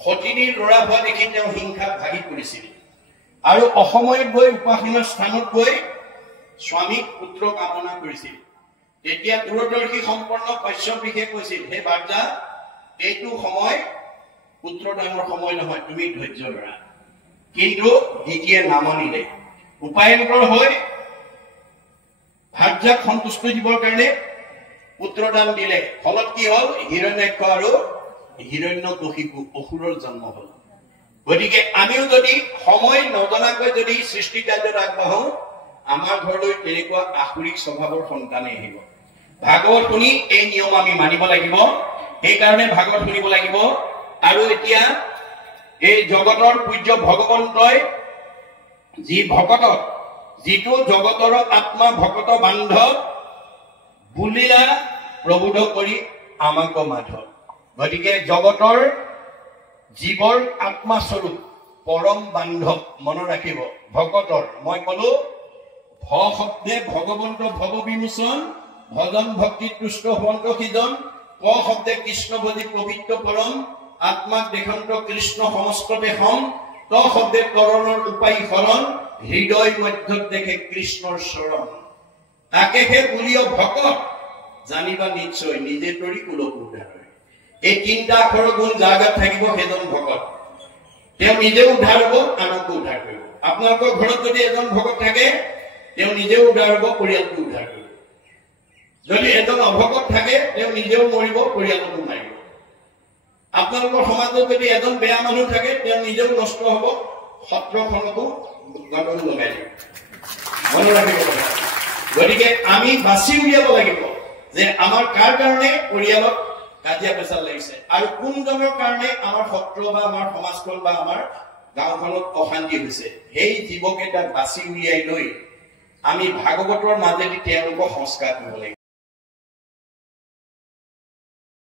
সতিনীৰ ল'ৰা হোৱা দেখি তেওঁ হিংসা ভাগি পৰিছিল আৰু অসময়ত গৈ উপাসনাৰ স্থানত গৈ স্বামীক পুত্ৰ কামনা কৰিছিল। তেতিয়া দূৰদৰ্শী সম্পন্ন কশ্যপ ঋষিয়ে কৈছিল, হে বাৰ্যা, এইটো সময় পুত্ৰদানৰ সময় নহয়, তুমি ধৈৰ্য ধৰা। কিন্তু গীতিয়ে নামানিলে। উপায়ন্তৰ হৈ ভাৰ্যাক সন্তুষ্ট দিবৰ কাৰণে পুত্ৰদান দিলে। ফলত কি হল? হিৰণ্যাক্ষ আৰু হিৰণ্যকশিপু অসুৰৰ জন্ম হল। গতিকে আমিও যদি সময় নজনাকৈ যদি সৃষ্টি কাৰ্যত আগবাঢ়ো, আমাৰ ঘৰলৈ তেনেকুৱা আসুৰিক স্বভাৱৰ সন্তানে আহিব। ভাগৱত শুনি এই নিয়ম আমি মানিব লাগিব। সেইকাৰণে ভাগৱত শুনিব লাগিব। আৰু এতিয়া এই জগতৰ পূজ্য ভগৱন্তই যি ভকতক, যিটো জগতৰ আত্মা ভকত বান্ধৱ বুলিলা প্ৰবোধ কৰি আমাক মাধৱ। গতিকে জগতৰ জীৱৰ আত্মাস্বৰূপ পৰম বান্ধৱ মনত ৰাখিব ভকতৰ। মই কলো ভ শব্দে ভগৱন্ত ভৱ বিমোচন, ভজন ভক্তি তুষ্ট হন্ত সিজন, ক শব্দে কৃষ্ণ ভজি পবিত্ৰ পৰম, আত্মাক দেশন্ত কৃষ্ণ সমস্ত দেশম, ত শব্দে তৰণৰ উপায় শৰণ, হৃদয় মধ্যত দেখে কৃষ্ণৰ চৰণ। তাকেহে বুলিও ভকত জানিবা নিশ্চয়, নিজে তৰি কুলক উদ্ধাৰ হয়। এই তিনিটা আখৰৰ গুণ যাৰ গাত থাকিব সেইজন ভকত। তেওঁ নিজেও উদ্ধাৰ হব, আনকো উদ্ধাৰ কৰিব। আপোনালোকৰ ঘৰত যদি এজন ভকত থাকে, তেওঁ নিজেও উদ্ধাৰ হব, পৰিয়ালটো উদ্ধাৰ কৰিব। যদি এজন অভকত থাকে, তেওঁ নিজেও মৰিব, পৰিয়ালটো মাৰিব। আপোনালোকৰ সমাজত যদি এজন বেয়া মানুহ থাকে, তেওঁ নিজেও নষ্ট হব, সত্ৰখনকো গণ্ডগোল লগাই দিব। মনত ৰাখিব লাগে। গতিকে আমি বাছি উলিয়াব লাগিব যে আমাৰ কাৰ কাৰণে পৰিয়ালত কাজিয়া পেচাল লাগিছে, আৰু কোনজনৰ কাৰণে আমাৰ সত্ৰ বা আমাৰ সমাজখন বা আমাৰ গাঁওখনত অশান্তি হৈছে। সেই জীৱকেইটাক বাছি উলিয়াই লৈ আমি ভাগৱতৰ মাজেদি তেওঁলোকক সংস্কাৰ কৰিব লাগিব।